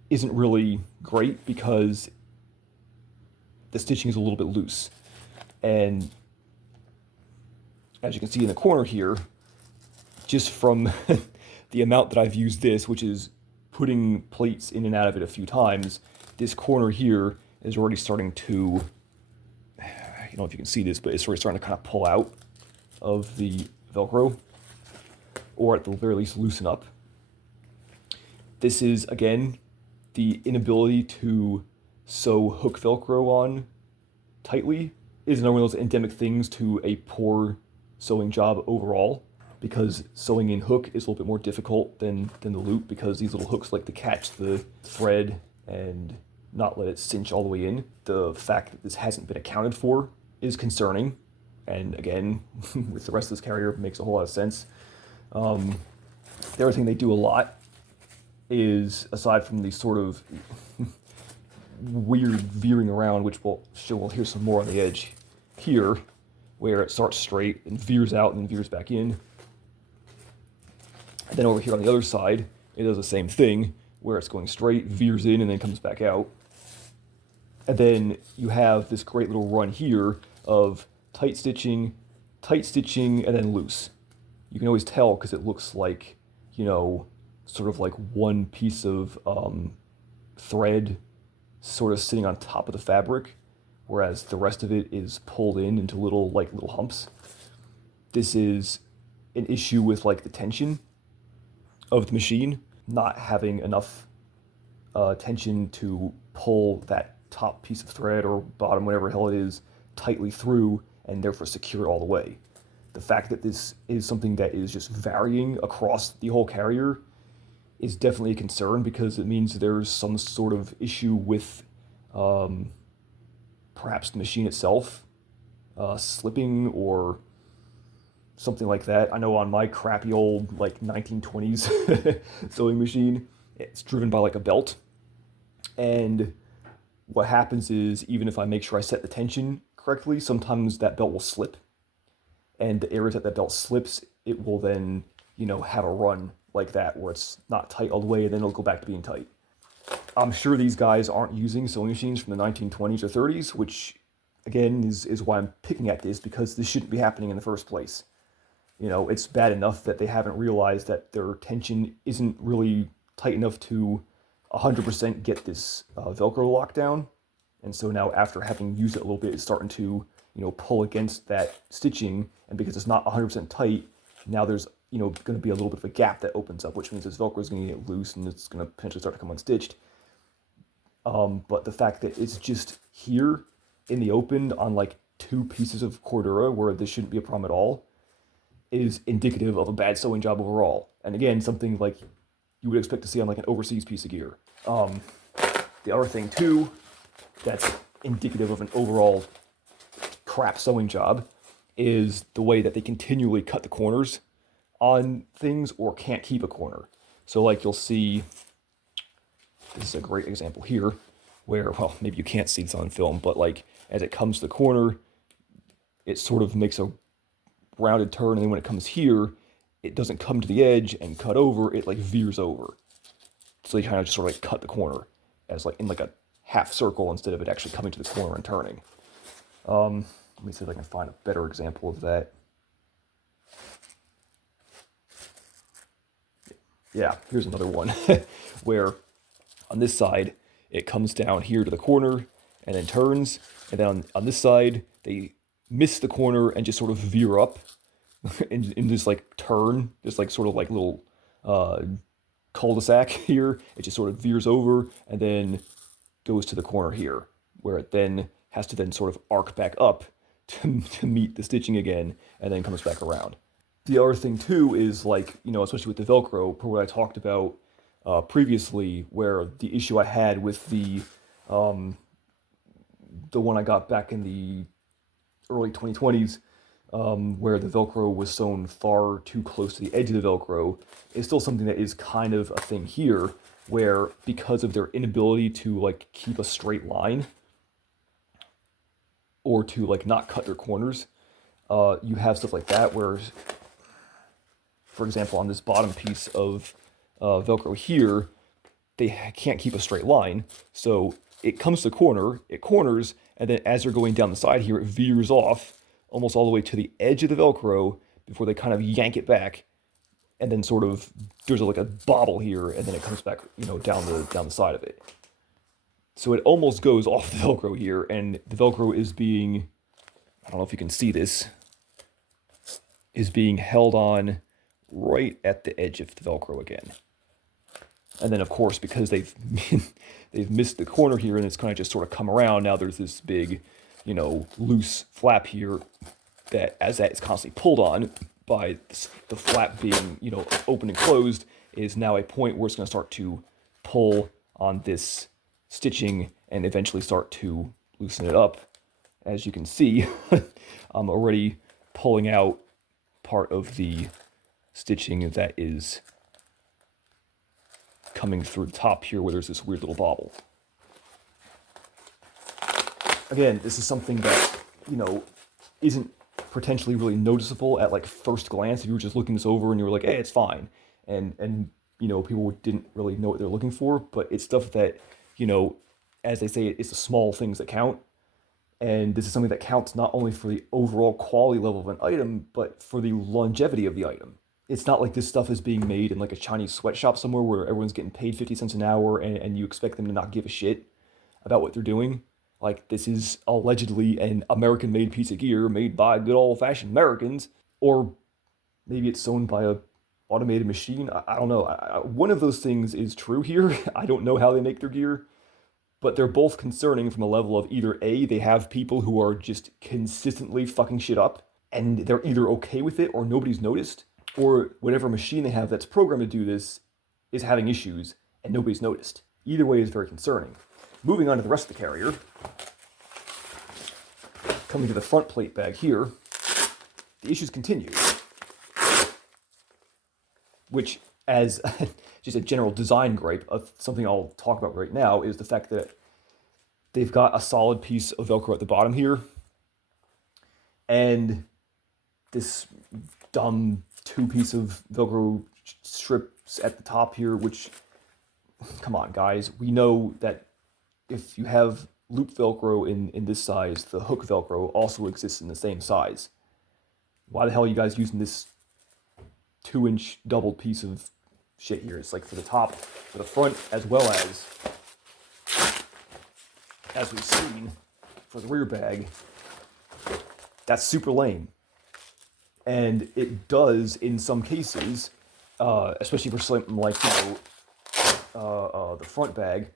isn't really great because the stitching is a little bit loose. And as you can see in the corner here, just from the amount that I've used this, which is putting plates in and out of it a few times, this corner here is already starting to, I don't know if you can see this, but it's already starting to kind of pull out of the Velcro, or at the very least loosen up. This is, again, the inability to sew hook Velcro on tightly is another one of those endemic things to a poor sewing job overall, because sewing in hook is a little bit more difficult than the loop, because these little hooks like to catch the thread and not let it cinch all the way in. The fact that this hasn't been accounted for is concerning, and again, with the rest of this carrier, it makes a whole lot of sense. The other thing they do a lot is, aside from these sort of weird veering around, which we'll hear some more on the edge here, where it starts straight and veers out and veers back in. And then over here on the other side, it does the same thing, where it's going straight, veers in, and then comes back out. And then you have this great little run here of tight stitching, and then loose. You can always tell because it looks like, you know, sort of like one piece of thread sort of sitting on top of the fabric, whereas the rest of it is pulled in into little humps. This is an issue with like the tension of the machine, not having enough tension to pull that top piece of thread or bottom, whatever the hell it is, tightly through and therefore secure it all the way. The fact that this is something that is just varying across the whole carrier is definitely a concern, because it means there's some sort of issue with perhaps the machine itself slipping or something like that. I know on my crappy old like 1920s sewing machine, it's driven by like a belt, and what happens is, even if I make sure I set the tension correctly, sometimes that belt will slip, and the areas that belt slips, it will then, you know, have a run like that where it's not tight all the way, and then it'll go back to being tight. I'm sure these guys aren't using sewing machines from the 1920s or 30s, which again is why I'm picking at this, because this shouldn't be happening in the first place. You know, it's bad enough that they haven't realized that their tension isn't really tight enough to 100% get this Velcro locked down. And so now, after having used it a little bit, it's starting to, you know, pull against that stitching, and because it's not 100% tight, now there's, you know, going to be a little bit of a gap that opens up, which means this Velcro is going to get loose and it's going to potentially start to come unstitched. But the fact that it's just here in the open on like two pieces of Cordura, where this shouldn't be a problem at all, is indicative of a bad sewing job overall. And again, something like you would expect to see on like an overseas piece of gear. The other thing too that's indicative of an overall crap sewing job is the way that they continually cut the corners on things or can't keep a corner. So like you'll see, this is a great example here, where, well, maybe you can't see this on film, but like as it comes to the corner, it sort of makes a rounded turn, and then when it comes here, it doesn't come to the edge and cut over, it like veers over. So you kind of just sort of like cut the corner as like in like a half circle instead of it actually coming to the corner and turning. Let me see if I can find a better example of that. Yeah, here's another one where on this side, it comes down here to the corner and then turns, and then on this side, they miss the corner and just sort of veer up, in this like turn, this like sort of like little cul-de-sac here. It just sort of veers over and then goes to the corner here, where it then has to then sort of arc back up to meet the stitching again, and then comes back around. The other thing too is like, especially with the Velcro, per what I talked about previously, where the issue I had with the one I got back in the early 2020s, where the Velcro was sewn far too close to the edge of the Velcro, is still something that is kind of a thing here, where because of their inability to like keep a straight line or to like not cut their corners, you have stuff like that where, for example, on this bottom piece of Velcro here, they can't keep a straight line, so it comes to the corner, it corners, and then as they're going down the side here, it veers off almost all the way to the edge of the Velcro before they kind of yank it back, and then sort of there's like a bobble here, and then it comes back, down the side of it. So it almost goes off the Velcro here, and the Velcro is being, I don't know if you can see this, is being held on right at the edge of the Velcro again. And then, of course, because they've missed the corner here and it's kind of just sort of come around, now there's this big, loose flap here that, as that is constantly pulled on by the flap being, open and closed, is now a point where it's going to start to pull on this stitching and eventually start to loosen it up. As you can see, I'm already pulling out part of the stitching that is coming through the top here where there's this weird little bobble. Again, this is something that, isn't potentially really noticeable at like first glance if you were just looking this over and you were like, hey, it's fine. And people didn't really know what they're looking for, but it's stuff that, as they say, it's the small things that count. And this is something that counts not only for the overall quality level of an item, but for the longevity of the item. It's not like this stuff is being made in like a Chinese sweatshop somewhere where everyone's getting paid 50 cents an hour and you expect them to not give a shit about what they're doing. Like, this is allegedly an American-made piece of gear made by good old-fashioned Americans, or maybe it's sewn by a automated machine. I don't know. One of those things is true here. I don't know how they make their gear, but they're both concerning from a level of either A, they have people who are just consistently fucking shit up, and they're either okay with it or nobody's noticed, or whatever machine they have that's programmed to do this is having issues and nobody's noticed. Either way is very concerning. Moving on to the rest of the carrier, coming to the front plate bag here, the issues continue. Which, as just a general design gripe of something I'll talk about right now, is the fact that they've got a solid piece of Velcro at the bottom here, and this dumb two-piece of Velcro strips at the top here, which, come on guys, we know that if you have loop Velcro in this size, the hook Velcro also exists in the same size. Why the hell are you guys using this 2-inch doubled piece of shit here? It's like for the top, for the front, as well as we've seen, for the rear bag. That's super lame. And it does, in some cases, especially for something like, the front bag,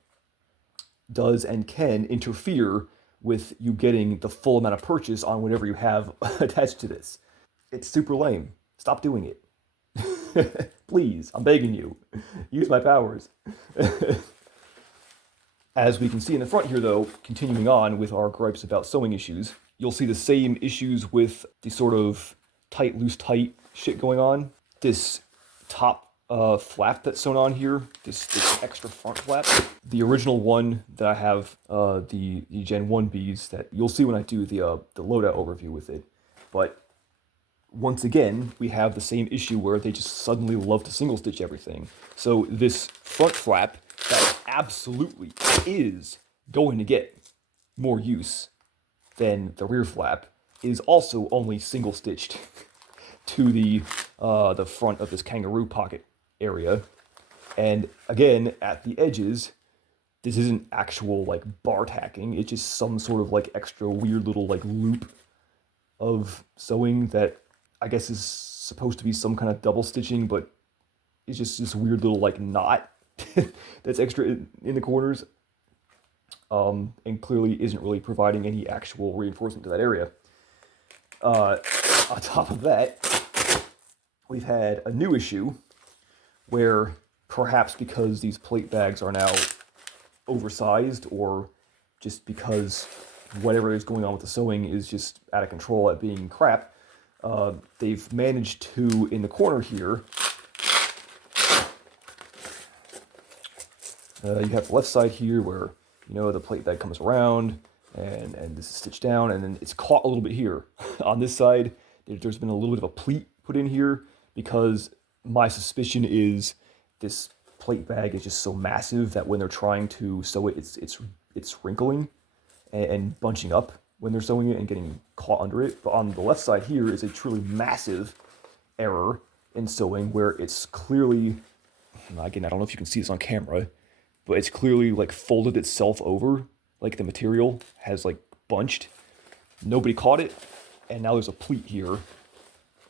does and can interfere with you getting the full amount of purchase on whatever you have attached to this. It's super lame. Stop doing it. Please, I'm begging you. Use my powers. As we can see in the front here, though, continuing on with our gripes about sewing issues, you'll see the same issues with the sort of tight, loose, tight shit going on. This top flap that's sewn on here, this extra front flap. The original one that I have, the Gen 1 Beez, that you'll see when I do the loadout overview with it. But once again, we have the same issue where they just suddenly love to single stitch everything. So this front flap that absolutely is going to get more use than the rear flap is also only single stitched to the front of this kangaroo pocket area. And again, at the edges, this isn't actual like bar tacking. It's just some sort of like extra weird little like loop of sewing that I guess is supposed to be some kind of double stitching, but it's just this weird little like knot that's extra in the corners, and clearly isn't really providing any actual reinforcement to that area. On top of that, we've had a new issue where perhaps because these plate bags are now oversized, or just because whatever is going on with the sewing is just out of control at being crap, they've managed to, in the corner here, you have the left side here where, you know, the plate bag comes around and this is stitched down, and then it's caught a little bit here. On this side, there's been a little bit of a pleat put in here because my suspicion is this plate bag is just so massive that when they're trying to sew it, it's wrinkling and bunching up when they're sewing it and getting caught under it. But on the left side here is a truly massive error in sewing where it's clearly, again, I don't know if you can see this on camera, but it's clearly like folded itself over, like the material has like bunched. Nobody caught it, and now there's a pleat here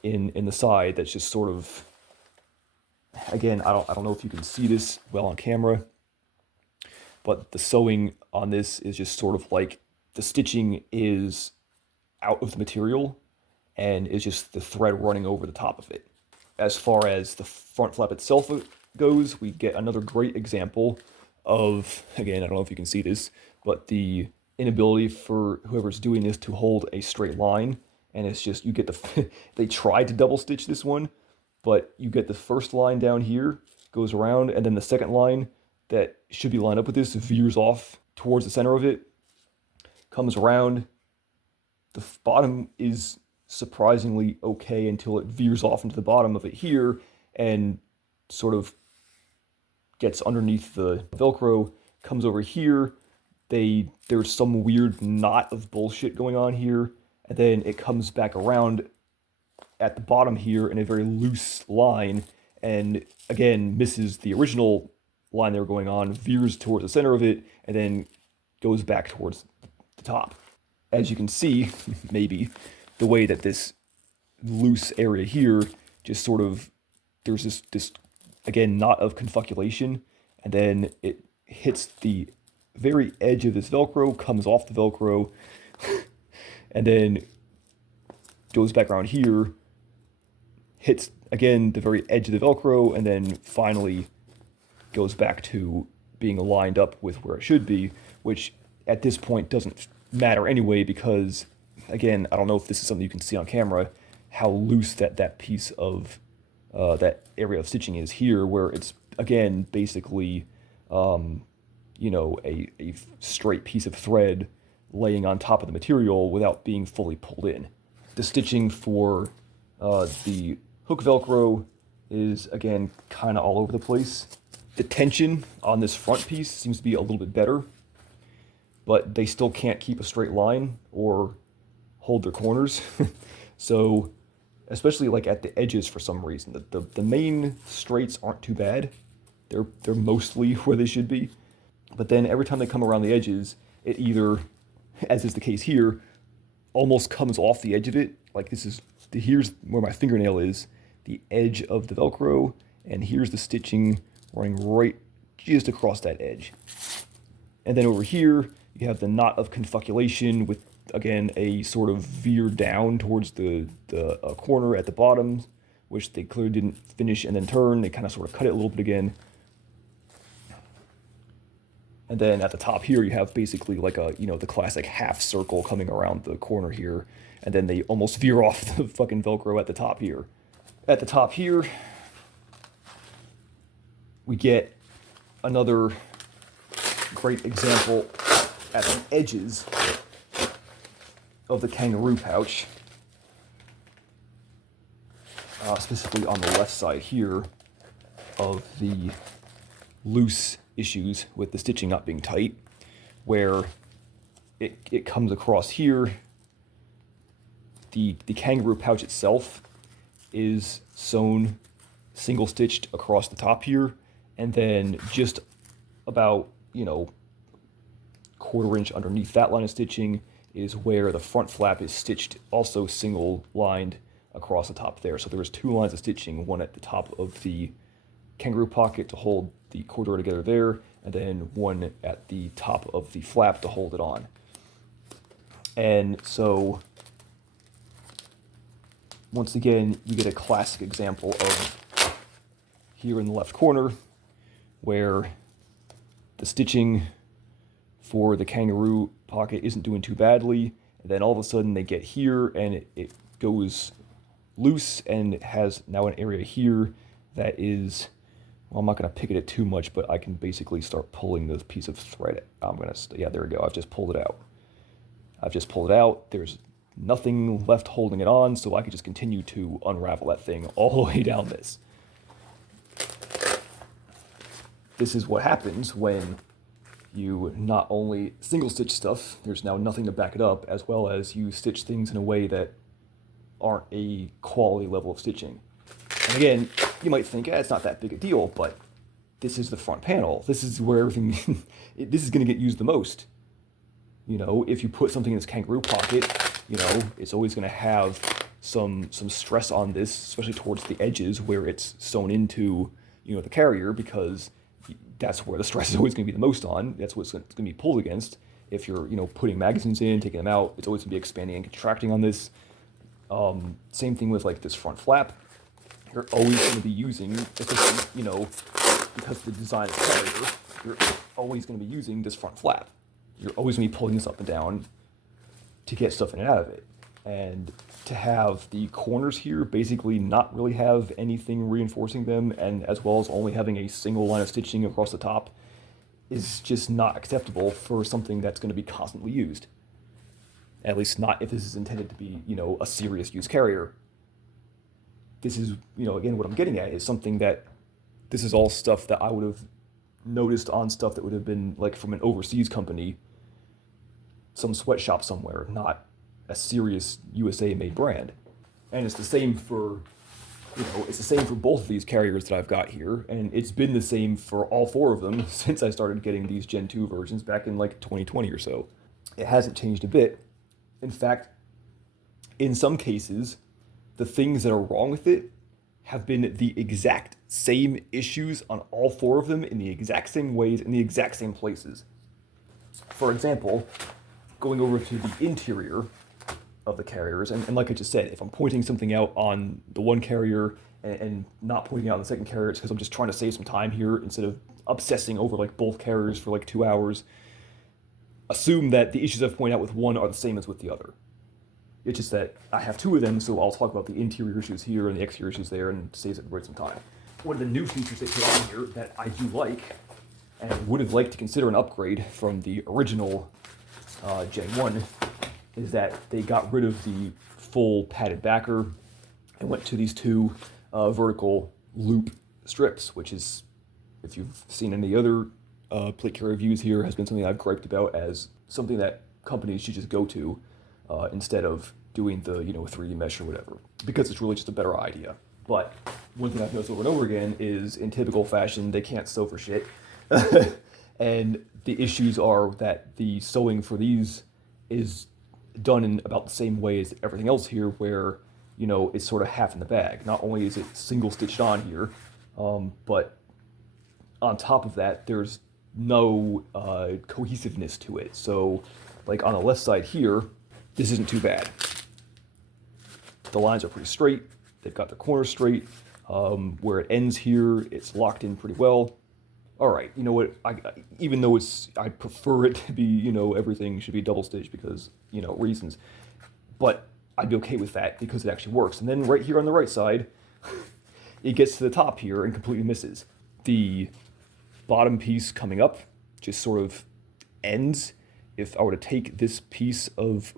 in the side that's just sort of, again, I don't know if you can see this well on camera, but the sewing on this is just sort of like the stitching is out of the material and is just the thread running over the top of it. As far as the front flap itself goes, we get another great example of, again, I don't know if you can see this, but the inability for whoever's doing this to hold a straight line. And it's just, you get the, they tried to double stitch this one, but you get the first line down here, goes around, and then the second line that should be lined up with this veers off towards the center of it, comes around. The bottom is surprisingly okay until it veers off into the bottom of it here and sort of gets underneath the Velcro, comes over here. There's some weird knot of bullshit going on here, and then it comes back around at the bottom here in a very loose line, and again misses the original line they were going on, veers towards the center of it, and then goes back towards the top. As you can see, maybe, the way that this loose area here just sort of, there's this again, knot of confuculation, and then it hits the very edge of this Velcro, comes off the Velcro, and then goes back around here, hits, again, the very edge of the Velcro, and then finally goes back to being lined up with where it should be, which at this point doesn't matter anyway because, again, I don't know if this is something you can see on camera, how loose that piece of that area of stitching is here, where it's, again, basically, you know, a straight piece of thread laying on top of the material without being fully pulled in. The stitching for the hook Velcro is, again, kind of all over the place. The tension on this front piece seems to be a little bit better, but they still can't keep a straight line or hold their corners. So, especially like at the edges for some reason, the main straights aren't too bad. They're mostly where they should be. But then every time they come around the edges, it either, as is the case here, almost comes off the edge of it. Like here's where my fingernail is, the edge of the Velcro, and here's the stitching running right just across that edge. And then over here, you have the knot of confuculation with, again, a sort of veer down towards the corner at the bottom, which they clearly didn't finish and then turn. They kind of sort of cut it a little bit again. And then at the top here, you have basically like a, you know, the classic half circle coming around the corner here. And then they almost veer off the fucking Velcro at the top here. At the top here, we get another great example at the edges of the kangaroo pouch, specifically on the left side here of the loose issues with the stitching not being tight, where it comes across here. The kangaroo pouch itself is sewn single stitched across the top here, and then just about, you know, quarter inch underneath that line of stitching is where the front flap is stitched, also single lined across the top there. So there was 2 lines of stitching, one at the top of the kangaroo pocket to hold the corridor together there, and then one at the top of the flap to hold it on. And so, once again, you get a classic example of here in the left corner, where the stitching for the kangaroo pocket isn't doing too badly, and then all of a sudden they get here and it goes loose, and it has now an area here that is, well, I'm not going to pick at it too much, but I can basically start pulling this piece of thread. Yeah, there we go. I've just pulled it out. There's nothing left holding it on, so I could just continue to unravel that thing all the way down this. This is what happens when you not only single stitch stuff, there's now nothing to back it up, as well as you stitch things in a way that aren't a quality level of stitching. And again, you might think, it's not that big a deal, but this is the front panel. This is where everything, this is going to get used the most. You know, if you put something in this kangaroo pocket, you know, it's always going to have some stress on this, especially towards the edges where it's sewn into, you know, the carrier, because that's where the stress is always going to be the most on. That's what's going to be pulled against. If you're, you know, putting magazines in, taking them out, it's always going to be expanding and contracting on this. Same thing with like this front flap. You're always going to be using, especially, you know, because of the design of the carrier, you're always going to be using this front flap. You're always going to be pulling this up and down to get stuff in and out of it. And to have the corners here basically not really have anything reinforcing them, and as well as only having a single line of stitching across the top, is just not acceptable for something that's going to be constantly used. At least not if this is intended to be, you know, a serious use carrier. This is, you know, again, what I'm getting at is something that, this is all stuff that I would have noticed on stuff that would have been like from an overseas company, some sweatshop somewhere, not a serious USA-made brand. And it's the same for, you know, it's the same for both of these carriers that I've got here, and it's been the same for all 4 of them since I started getting these Gen 2 versions back in like 2020 or so. It hasn't changed a bit. In fact, in some cases, the things that are wrong with it have been the exact same issues on all 4 of them in the exact same ways, in the exact same places. For example, going over to the interior of the carriers, and like I just said, if I'm pointing something out on the one carrier and not pointing out on the second carrier, it's because I'm just trying to save some time here instead of obsessing over like both carriers for like 2 hours. Assume that the issues I've pointed out with one are the same as with the other. It's just that I have 2 of them, so I'll talk about the interior issues here and the exterior issues there, and saves everybody some time. One of the new features they put on here that I do like, and would have liked to consider an upgrade from the original Gen 1, is that they got rid of the full padded backer and went to these 2 vertical loop strips, which is, if you've seen any other plate carrier reviews here, has been something I've griped about as something that companies should just go to instead of doing the, you know, 3D mesh or whatever, because it's really just a better idea. But one thing I've noticed over and over again is, in typical fashion, they can't sew for shit. And the issues are that the sewing for these is done in about the same way as everything else here, where, you know, it's sort of half in the bag. Not only is it single stitched on here, but on top of that, there's no cohesiveness to it. So, like on the left side here, this isn't too bad. The lines are pretty straight. They've got the corners straight. Where it ends here, it's locked in pretty well. All right, you know what? Even though I prefer it to be, you know, everything should be double stitched because, you know, reasons. But I'd be okay with that because it actually works. And then right here on the right side, it gets to the top here and completely misses. The bottom piece coming up just sort of ends. If I were to take this piece of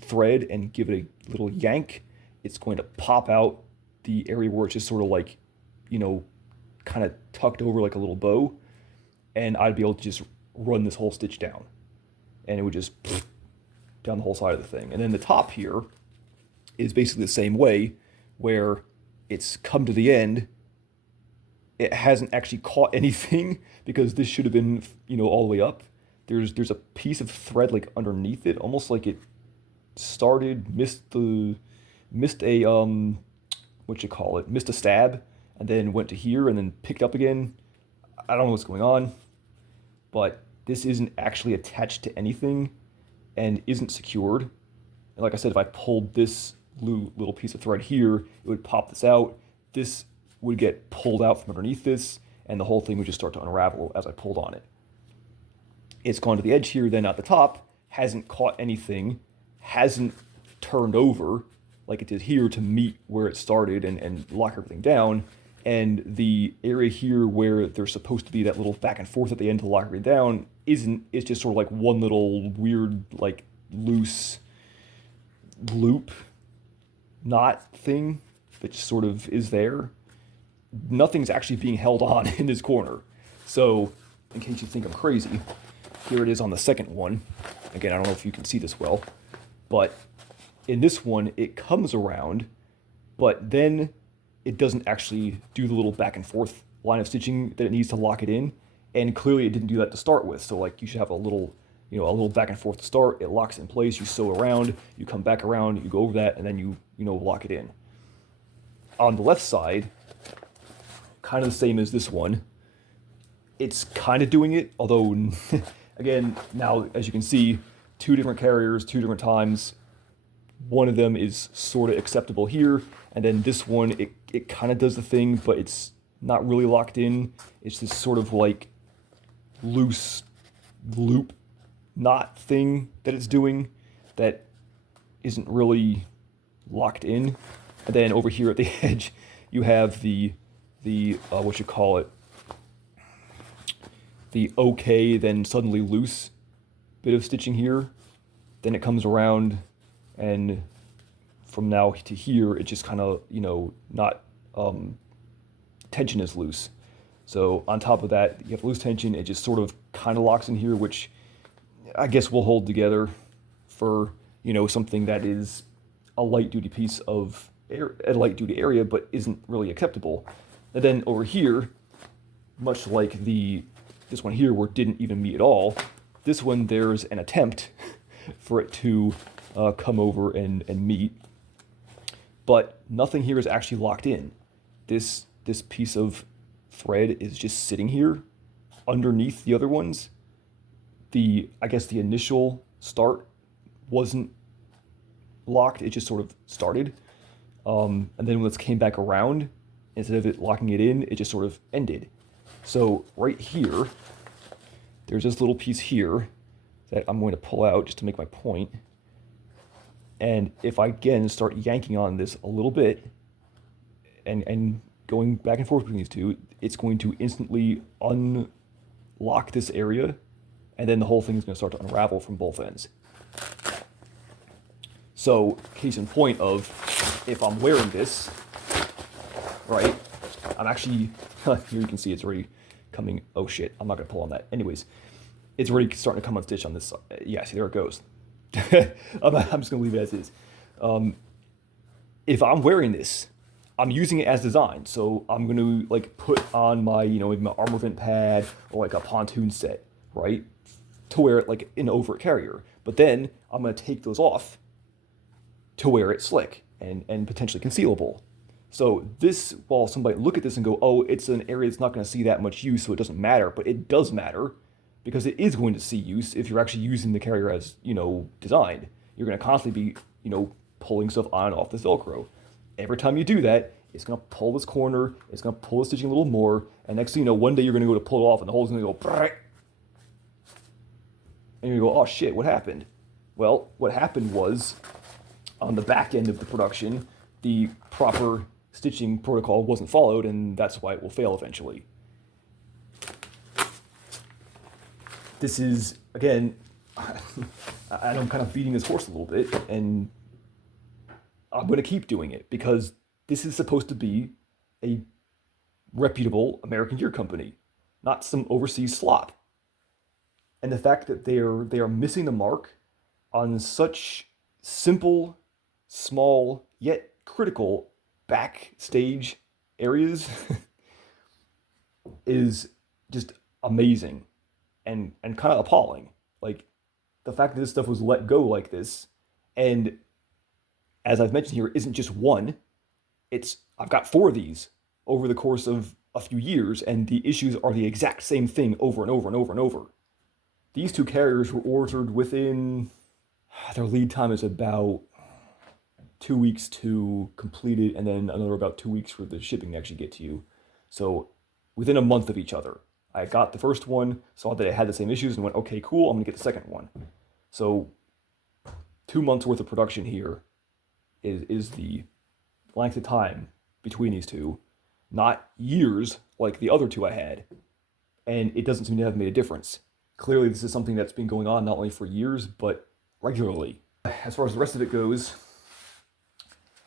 thread and give it a little yank, it's going to pop out the area where it's just sort of like, you know, kind of tucked over like a little bow, and I'd be able to just run this whole stitch down, and it would just down the whole side of the thing. And then the top here is basically the same way, where it's come to the end. It hasn't actually caught anything because this should have been, you know, all the way up. There's a piece of thread like underneath it, almost like it missed the missed a what you call it, missed a stab, and then went to here and then picked up again. I don't know what's going on, but this isn't actually attached to anything and isn't secured. And like I said, if I pulled this little piece of thread here, it would pop this out. This would get pulled out from underneath this, and the whole thing would just start to unravel as I pulled on it. It's gone to the edge here, then at the top, hasn't caught anything, hasn't turned over like it did here to meet where it started and lock everything down. And the area here where there's supposed to be that little back and forth at the end to lock everything down isn't. It's just sort of like one little weird, like loose loop knot thing that just sort of is there. Nothing's actually being held on in this corner. So, in case you think I'm crazy, here it is on the second one. Again, I don't know if you can see this well, but in this one, it comes around, but then it doesn't actually do the little back and forth line of stitching that it needs to lock it in. And clearly it didn't do that to start with. So like you should have a little back and forth to start. It locks in place, you sew around, you come back around, you go over that, and then you lock it in. On the left side, kind of the same as this one. It's kind of doing it, although, again, now, as you can see, 2 different carriers, 2 different times. One of them is sort of acceptable here, and then this one, it kind of does the thing, but it's not really locked in. It's this sort of like loose loop knot thing that it's doing that isn't really locked in. And then over here at the edge, you have the what you call it, the okay, then suddenly loose bit of stitching here. Then it comes around, and from now to here, it just kind of, not, tension is loose. So on top of that, you have loose tension, it just sort of kind of locks in here, which I guess will hold together for, something that is a light duty piece of a light duty area, but isn't really acceptable. And then over here, much like this one here, where it didn't even meet at all, this one, there's an attempt for it to come over and meet, but nothing here is actually locked in. This piece of thread is just sitting here underneath the other ones. I guess the initial start wasn't locked, it just sort of started. And then when it came back around, instead of it locking it in, it just sort of ended. So right here, there's this little piece here that I'm going to pull out just to make my point. And if I, again, start yanking on this a little bit and going back and forth between these two, it's going to instantly unlock this area, and then the whole thing is going to start to unravel from both ends. So, case in point of, if I'm wearing this, right, I'm actually, here you can see it's already coming, oh shit, I'm not going to pull on that. Anyways, it's already starting to come unstitched on this side. Yeah, see, there it goes. I'm just going to leave it as is. If I'm wearing this, I'm using it as designed. So I'm going to like put on my, maybe my armor vent pad or like a pontoon set, right? To wear it like an overt carrier. But then I'm going to take those off to wear it slick and potentially concealable. So this, while somebody look at this and go, oh, it's an area that's not going to see that much use, so it doesn't matter, but it does matter, because it is going to see use if you're actually using the carrier as, designed. You're going to constantly be, pulling stuff on and off this Velcro. Every time you do that, it's going to pull this corner, it's going to pull the stitching a little more, and next thing you know, one day you're going to go to pull it off and the hole's going to go, Brrr! And you go, oh shit, what happened? Well, what happened was, on the back end of the production, the proper stitching protocol wasn't followed, and that's why it will fail eventually. This is, again, I'm kind of beating this horse a little bit, and I'm going to keep doing it, because this is supposed to be a reputable American gear company, not some overseas slop. And the fact that they are missing the mark on such simple, small, yet critical backstage areas is just amazing and kind of appalling. Like, the fact that this stuff was let go like this, and as I've mentioned here, isn't just one. I've got 4 of these over the course of a few years, and the issues are the exact same thing over and over and over and over. These 2 carriers were ordered within, their lead time is about 2 weeks to complete it, and then another about 2 weeks for the shipping to actually get to you. So within a month of each other. I got the first one, saw that it had the same issues, and went, okay, cool, I'm gonna get the second one. So 2 months worth of production here is the length of time between these two, not years like the other 2 I had. And it doesn't seem to have made a difference. Clearly, this is something that's been going on not only for years, but regularly. As far as the rest of it goes,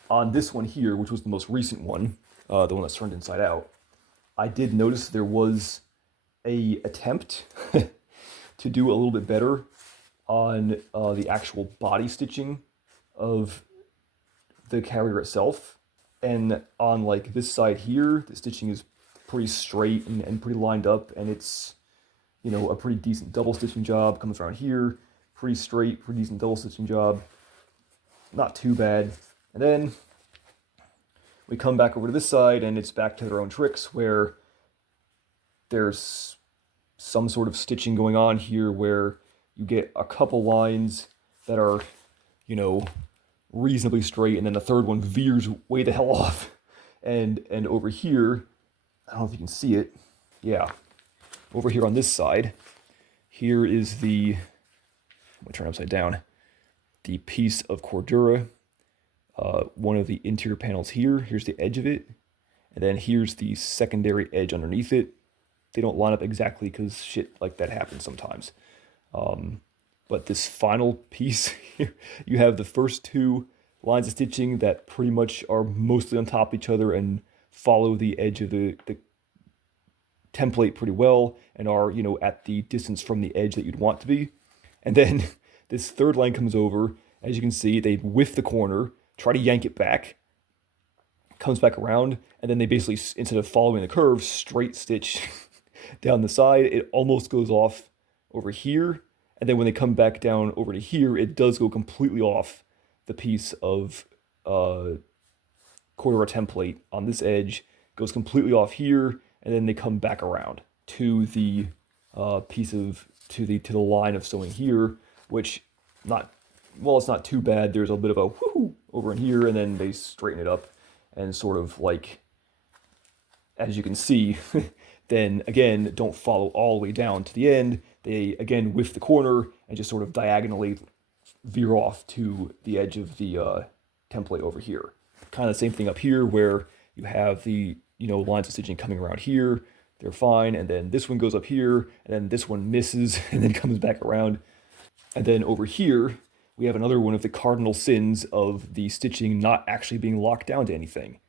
on this one here, which was the most recent one, the one that's turned inside out, I did notice there was a attempt to do a little bit better on the actual body stitching of the carrier itself. And on like this side here, the stitching is pretty straight and pretty lined up, and it's, you know, a pretty decent double stitching job. Comes around here, pretty straight, pretty decent double stitching job. Not too bad. And then we come back over to this side, and it's back to their own tricks, where there's some sort of stitching going on here where you get a couple lines that are, you know, reasonably straight, and then the third one veers way the hell off. And over here, I don't know if you can see it. Yeah. Over here on this side, here is the, I'm going to turn it upside down, the piece of Cordura. One of the interior panels here, here's the edge of it, and then here's the secondary edge underneath it. They don't line up exactly because shit like that happens sometimes. But this final piece here, you have the first 2 lines of stitching that pretty much are mostly on top of each other and follow the edge of the template pretty well, and are, you know, at the distance from the edge that you'd want to be. And then this third line comes over. As you can see, they whiff the corner, try to yank it back, comes back around, and then they basically, instead of following the curve, straight stitch down the side. It almost goes off over here, and then when they come back down over to here, it does go completely off the piece of Cordura template on this edge, goes completely off here, and then they come back around to the piece of, to the line of sewing here, which it's not too bad. There's a bit of a whoo over in here, and then they straighten it up, and sort of like, as you can see, then again, don't follow all the way down to the end. They again whiff the corner and just sort of diagonally veer off to the edge of the template over here. Kind of the same thing up here, where you have the, you know, lines of stitching coming around here. They're fine, and then this one goes up here, and then this one misses and then comes back around. And then over here, we have another one of the cardinal sins of the stitching not actually being locked down to anything.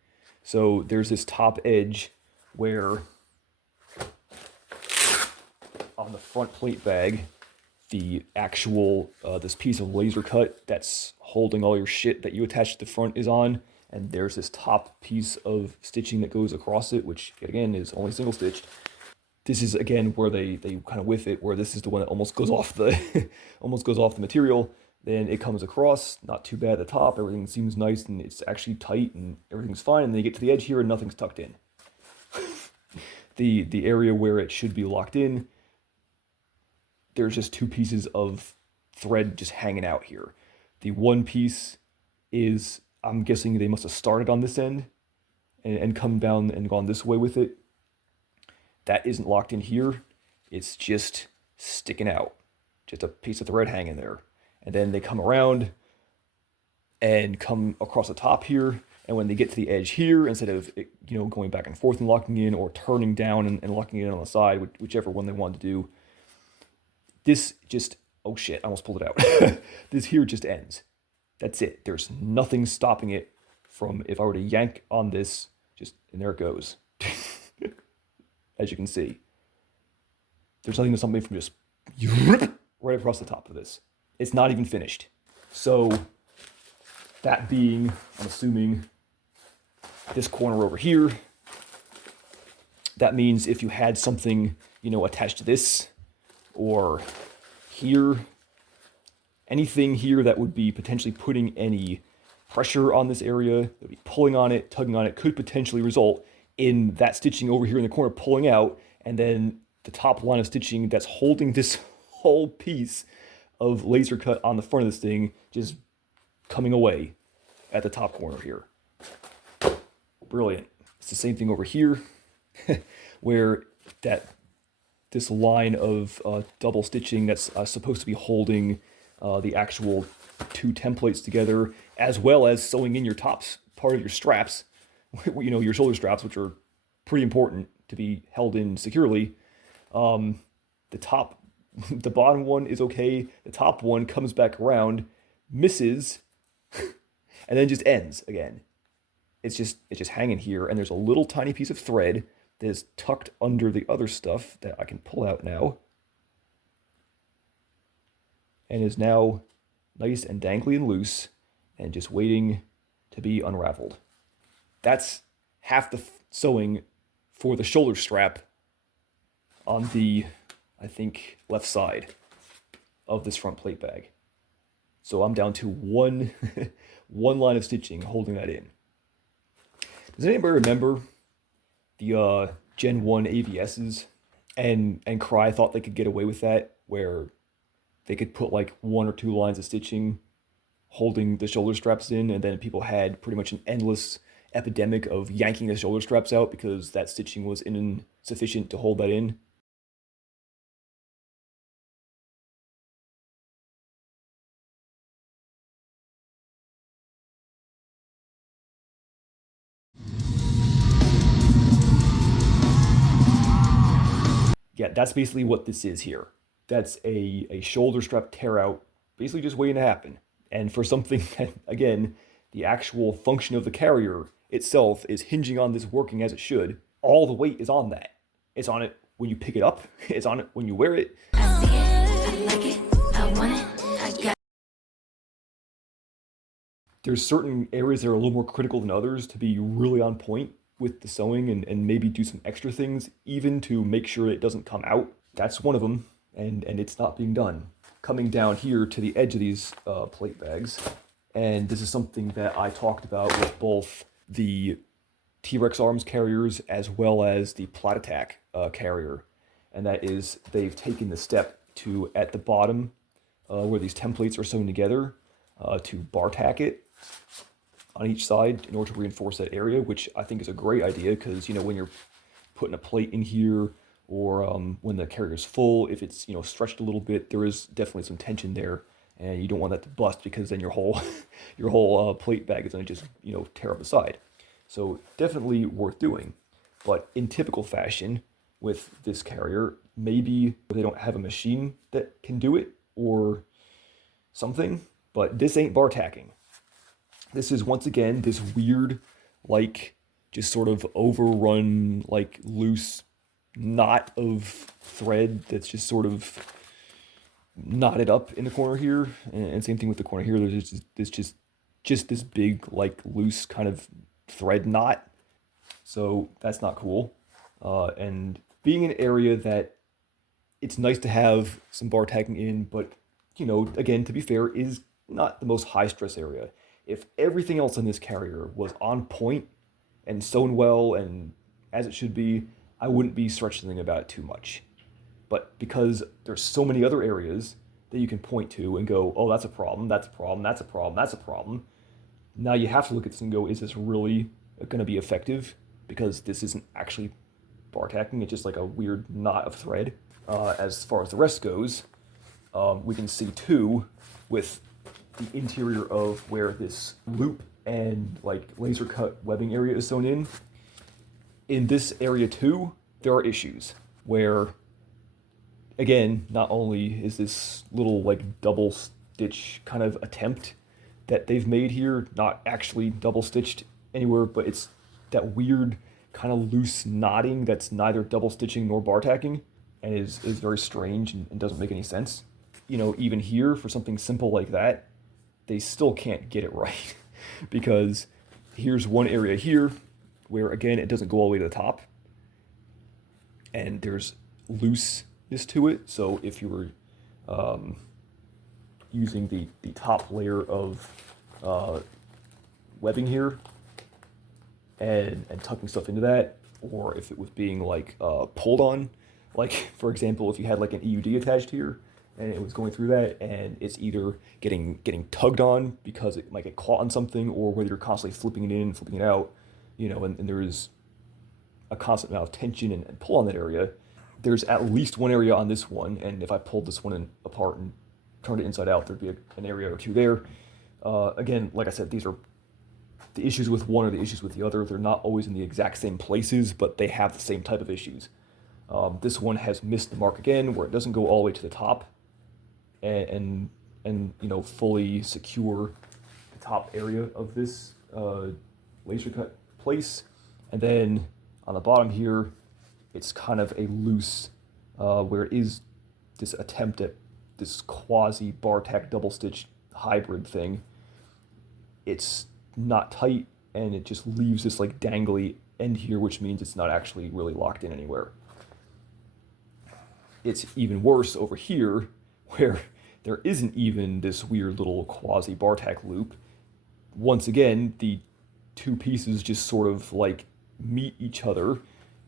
So there's this top edge where on the front plate bag, the actual, this piece of laser cut that's holding all your shit that you attach to the front is on, and there's this top piece of stitching that goes across it, which again is only single stitched. This is again where they kind of whiff it, where this is the one that almost goes off the almost goes off the material. Then it comes across, not too bad at the top, everything seems nice and it's actually tight and everything's fine, and then you get to the edge here and nothing's tucked in. The area where it should be locked in, there's just 2 pieces of thread just hanging out here. The one piece is, I'm guessing they must have started on this end and come down and gone this way with it. That isn't locked in here. It's just sticking out. Just a piece of thread hanging there. And then they come around and come across the top here. And when they get to the edge here, instead of it, you know, going back and forth and locking in, or turning down and locking it in on the side, whichever one they wanted to do, this just, oh shit, I almost pulled it out. This here just ends. That's it. There's nothing stopping it from, if I were to yank on this, just, and there it goes. As you can see. There's nothing to stop me from just right across the top of this. It's not even finished. So, that being, I'm assuming, this corner over here, that means if you had something, you know, attached to this, or here, anything here that would be potentially putting any pressure on this area, there'll be pulling on it, tugging on it, could potentially result in that stitching over here in the corner pulling out, and then the top line of stitching that's holding this whole piece of laser cut on the front of this thing just coming away at the top corner here. Brilliant. It's the same thing over here, where this line of double stitching that's supposed to be holding the actual two templates together, as well as sewing in your tops part of your straps, you know, your shoulder straps, which are pretty important to be held in securely. The bottom one is okay. The top one comes back around, misses, and then just ends again. It's just hanging here, and there's a little tiny piece of thread that is tucked under the other stuff that I can pull out now, and is now nice and dangly and loose, and just waiting to be unraveled. That's half the sewing for the shoulder strap on the, I think, left side of this front plate bag. So I'm down to one line of stitching holding that in. Does anybody remember the Gen 1 ABSs and Cry thought they could get away with that, where they could put like 1 or 2 lines of stitching holding the shoulder straps in, and then people had pretty much an endless epidemic of yanking the shoulder straps out because that stitching was insufficient to hold that in? Yeah, that's basically what this is here. That's a shoulder strap tear out, basically just waiting to happen. And for something that, again, the actual function of the carrier itself is hinging on this working as it should, all the weight is on that. It's on it when you pick it up, it's on it when you wear it. I see it, I like it, I want it, I got. There's certain areas that are a little more critical than others to be really on point with the sewing, and maybe do some extra things even to make sure it doesn't come out. That's one of them, and it's not being done. Coming down here to the edge of these plate bags, and this is something that I talked about with both the T-Rex Arms carriers as well as the Plat Attack carrier, and that is they've taken the step to, at the bottom where these templates are sewn together, to bar tack it on each side in order to reinforce that area, which I think is a great idea, because, you know, when you're putting a plate in here, or when the carrier's full, if it's, you know, stretched a little bit, there is definitely some tension there, and you don't want that to bust, because then your whole plate bag is going to just, you know, tear up the side. So definitely worth doing. But in typical fashion with this carrier, maybe they don't have a machine that can do it or something, but this ain't bar tacking. This is, once again, this weird, like, just sort of overrun, like, loose knot of thread that's just sort of knotted up in the corner here. And same thing with the corner here. There's just this big, like, loose kind of thread knot. So that's not cool. And being an area that it's nice to have some bar tagging in, but, you know, again, to be fair, is not the most high stress area. If everything else on this carrier was on point and sewn well and as it should be, I wouldn't be stretching about it too much. But because there's so many other areas that you can point to and go, oh, that's a problem, that's a problem, that's a problem, that's a problem. Now you have to look at this and go, is this really going to be effective? Because this isn't actually bar tacking, it's just like a weird knot of thread. As far as the rest goes, we can see too, with the interior of where this loop and like laser cut webbing area is sewn in. In this area too, there are issues where, again, not only is this little like double stitch kind of attempt that they've made here not actually double stitched anywhere, but it's that weird kind of loose knotting that's neither double stitching nor bar tacking, and is very strange and doesn't make any sense. You know, even here, for something simple like that, they still can't get it right, because here's one area here where, again, it doesn't go all the way to the top, and there's looseness to it. So if you were using the top layer of webbing here and tucking stuff into that, or if it was being like pulled on. Like, for example, if you had like an EUD attached here and it was going through that and it's either getting tugged on because it might get caught on something, or whether you're constantly flipping it in and flipping it out, you know, and there is a constant amount of tension and pull on that area. There's at least one area on this one, and if I pulled this one apart and turned it inside out, there'd be an area or two there. Again, like I said, these are the issues with one or the issues with the other. They're not always in the exact same places, but they have the same type of issues. This one has missed the mark again, where it doesn't go all the way to the top and you know, fully secure the top area of this laser cut place. And then on the bottom here, it's kind of a loose, where it is this attempt at this quasi bar tack double stitch hybrid thing. It's not tight, and it just leaves this like dangly end here, which means it's not actually really locked in anywhere. It's even worse over here, where there isn't even this weird little quasi bar tack loop. Once again, the two pieces just sort of like meet each other,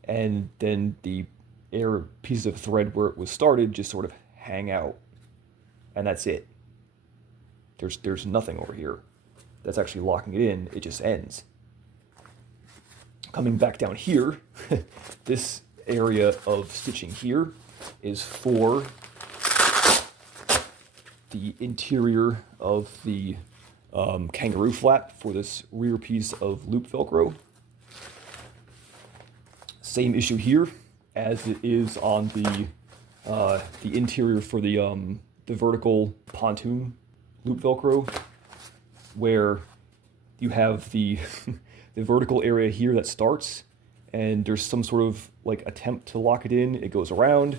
and then the air pieces of thread where it was started just sort of hang out, and that's it. There's nothing over here that's actually locking it in. It just ends. Coming back down here, this area of stitching here is for the interior of the kangaroo flap for this rear piece of loop Velcro. Same issue here as it is on the interior for the vertical pontoon loop Velcro, where you have the the vertical area here that starts, and there's some sort of like attempt to lock it in. It goes around.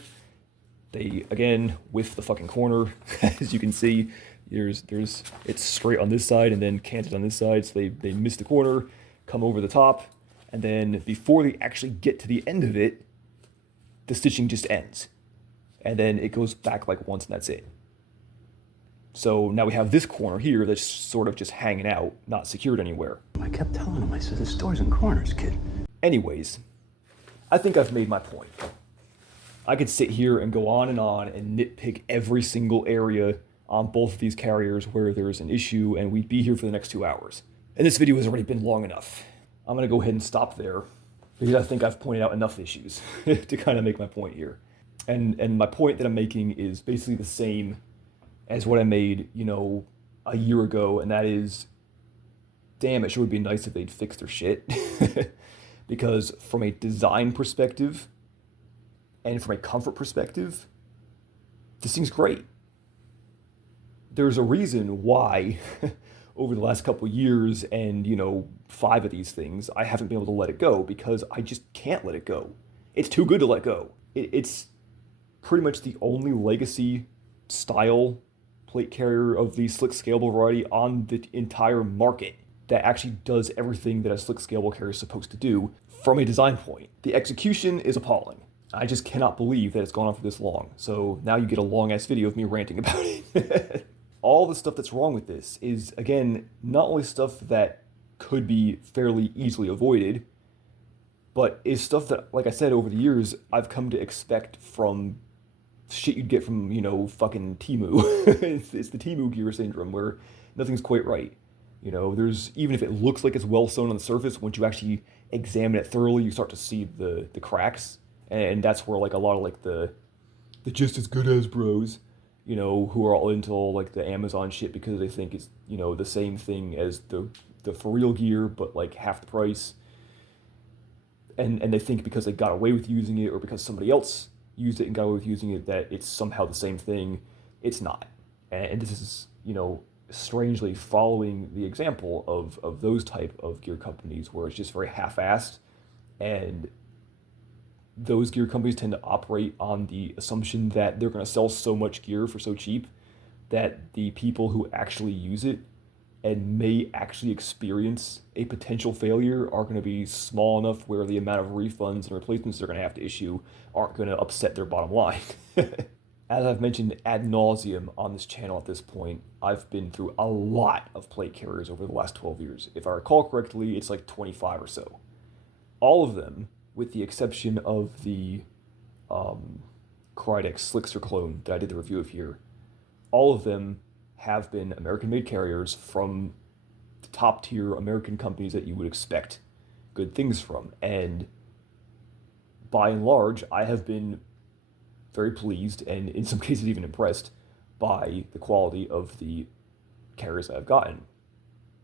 They again with the fucking corner, as you can see, it's straight on this side and then canted on this side. So they miss the corner, come over the top, and then before they actually get to the end of it, the stitching just ends, and then it goes back like once, and that's it. So now we have this corner here that's sort of just hanging out, not secured anywhere. I kept telling him, I said, there's doors and corners, kid. Anyways, I think I've made my point. I could sit here and go on and nitpick every single area on both of these carriers where there's an issue, and we'd be here for the next 2 hours. And this video has already been long enough. I'm gonna go ahead and stop there, because I think I've pointed out enough issues to kind of make my point here. And my point that I'm making is basically the same as what I made, you know, a year ago, and that is, damn, it sure would be nice if they'd fix their shit. Because from a design perspective and from a comfort perspective, this thing's great. There's a reason why over the last couple of years and, you know, 5 of these things, I haven't been able to let it go, because I just can't let it go. It's too good to let go. It's pretty much the only legacy style plate carrier of the slick scalable variety on the entire market that actually does everything that a slick scalable carrier is supposed to do from a design point. The execution is appalling. I just cannot believe that it's gone on for this long. So now you get a long ass video of me ranting about it. All the stuff that's wrong with this is, again, not only stuff that could be fairly easily avoided, but is stuff that, like I said, over the years, I've come to expect from shit you'd get from, you know, fucking Temu. It's the Temu gear syndrome, where nothing's quite right. You know, there's, even if it looks like it's well sewn on the surface, once you actually examine it thoroughly, you start to see the cracks. And that's where, like, a lot of, like, the just as good as bros, you know, who are all into all, like, the Amazon shit because they think it's, you know, the same thing as the for real gear, but, like, half the price. And they think because they got away with using it, or because somebody else used it and got away with using it, that it's somehow the same thing. It's not. And this is, you know, strangely following the example of those type of gear companies, where it's just very half-assed, and those gear companies tend to operate on the assumption that they're going to sell so much gear for so cheap that the people who actually use it and may actually experience a potential failure are going to be small enough where the amount of refunds and replacements they're going to have to issue aren't going to upset their bottom line. As I've mentioned ad nauseum on this channel at this point, I've been through a lot of plate carriers over the last 12 years. If I recall correctly, it's like 25 or so. All of them, with the exception of the Krydex Slickster clone that I did the review of here, all of them have been American-made carriers from the top-tier American companies that you would expect good things from. And by and large, I have been very pleased and in some cases even impressed by the quality of the carriers that I've gotten.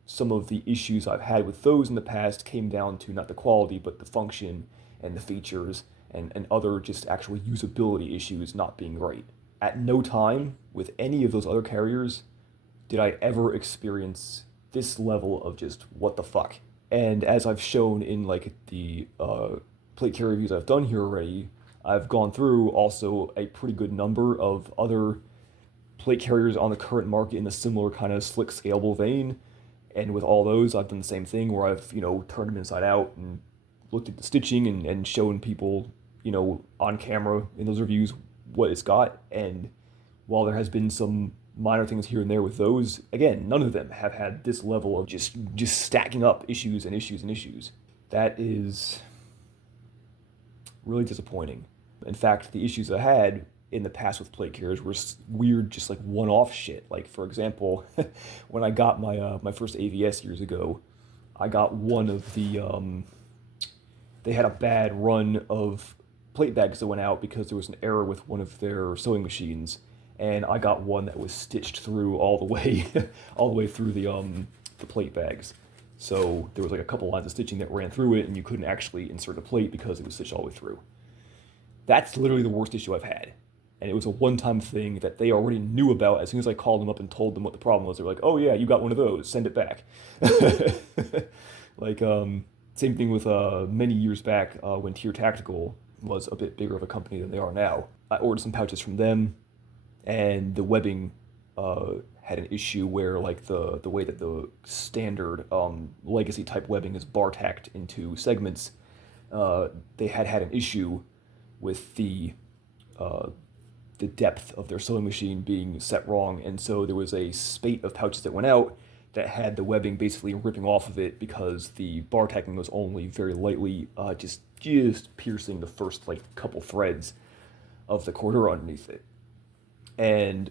Some of the issues I've had with those in the past came down to not the quality, but the function and the features and other just actual usability issues not being right. At no time with any of those other carriers did I ever experience this level of just what the fuck. And as I've shown in like the plate carrier reviews I've done here already, I've gone through also a pretty good number of other plate carriers on the current market in a similar kind of slick, scalable vein. And with all those, I've done the same thing where I've, turned them inside out and looked at the stitching and shown people, on camera in those reviews what it's got. And while there has been some minor things here and there with those, again, none of them have had this level of just stacking up issues and issues and issues. That is really disappointing. In fact, the issues I had in the past with plate carriers were weird, just like one-off shit. Like, for example, when I got my first AVS years ago, I got one of the, they had a bad run of plate bags that went out because there was an error with one of their sewing machines, and I got one that was stitched through all the way, all the way through the plate bags. So there was like a couple lines of stitching that ran through it, and you couldn't actually insert a plate because it was stitched all the way through. That's literally the worst issue I've had. And it was a one-time thing that they already knew about. As soon as I called them up and told them what the problem was, they were like, oh yeah, you got one of those, send it back. Like, same thing with many years back when Tier Tactical was a bit bigger of a company than they are now. I ordered some pouches from them, and the webbing had an issue where like the way that the standard legacy type webbing is bar tacked into segments, they had an issue with the depth of their sewing machine being set wrong, and so there was a spate of pouches that went out that had the webbing basically ripping off of it because the bar tacking was only very lightly just piercing the first like couple threads of the cordura underneath it. And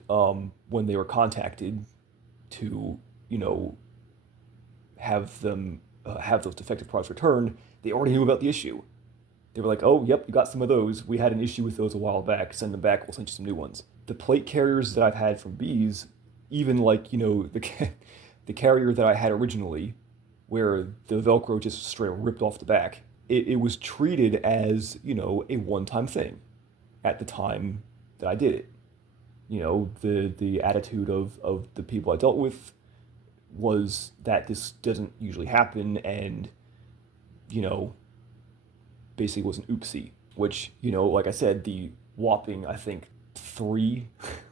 when they were contacted to have them have those defective products returned, they already knew about the issue. They were like, oh, yep, you got some of those. We had an issue with those a while back. Send them back. We'll send you some new ones. The plate carriers that I've had from Beez, even like, the carrier that I had originally, where the Velcro just straight ripped off the back, it was treated as, a one-time thing at the time that I did it. The attitude of the people I dealt with was that this doesn't usually happen, and, basically was an oopsie, which, like I said, the whopping, I think, 3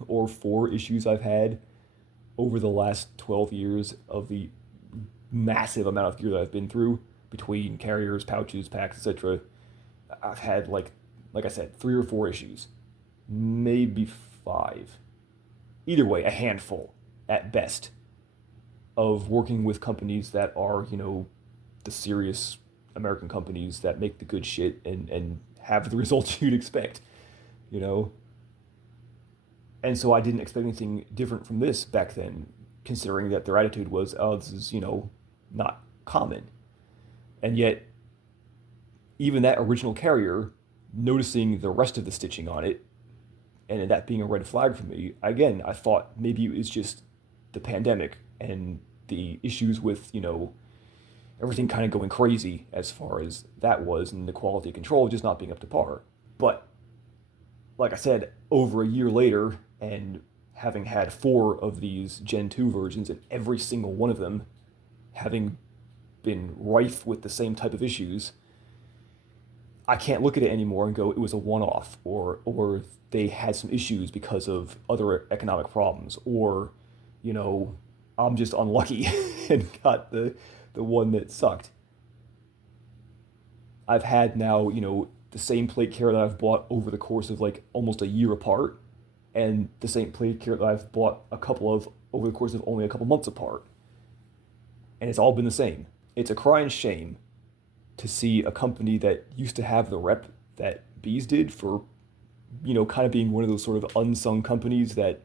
or 4 issues I've had over the last 12 years of the massive amount of gear that I've been through between carriers, pouches, packs, etc. I've had, like I said, 3 or 4 issues, maybe 5. Either way, a handful at best of working with companies that are, the serious American companies that make the good shit and have the results you'd expect, And so I didn't expect anything different from this back then, considering that their attitude was, oh, this is, not common. And yet, even that original carrier, noticing the rest of the stitching on it, and that being a red flag for me, again, I thought maybe it was just the pandemic and the issues with, everything kind of going crazy as far as that was, and the quality control just not being up to par. But, like I said, over a year later, and having had 4 of these Gen 2 versions, and every single one of them having been rife with the same type of issues, I can't look at it anymore and go, it was a one-off, or they had some issues because of other economic problems, or, I'm just unlucky and got the one that sucked. I've had now, the same plate carrier that I've bought over the course of like almost a year apart, and the St. Plate carrot that I've bought a couple of over the course of only a couple months apart. And it's all been the same. It's a crying shame to see a company that used to have the rep that Beez did for, kind of being one of those sort of unsung companies that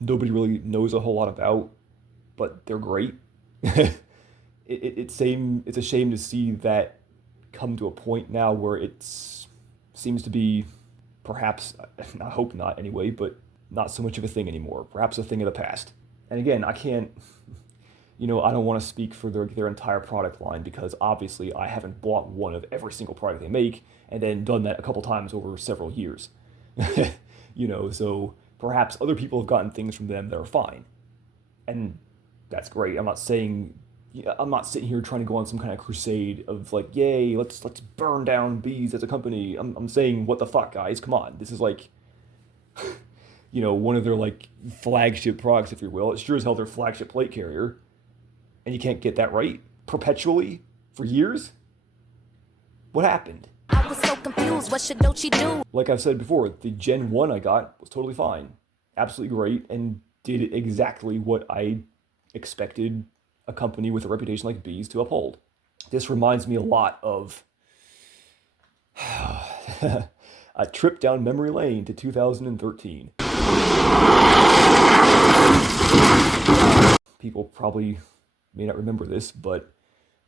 nobody really knows a whole lot about, but they're great. It's a shame to see that come to a point now where it seems to be, perhaps, I hope not anyway, but not so much of a thing anymore. Perhaps a thing of the past. And again, I can't, I don't want to speak for their entire product line, because obviously I haven't bought one of every single product they make and then done that a couple times over several years. So perhaps other people have gotten things from them that are fine. And that's great. I'm not sitting here trying to go on some kind of crusade of like, yay, let's burn down Beez as a company. I'm saying, what the fuck, guys? Come on. This is like, one of their like flagship products, if you will. It's sure as hell their flagship plate carrier. And you can't get that right perpetually for years? What happened? I was so confused. What should Dochi do? Like I've said before, the Gen 1 I got was totally fine. Absolutely great, and did exactly what I expected a company with a reputation like Beez to uphold. This reminds me a lot of a trip down memory lane to 2013. People probably may not remember this, but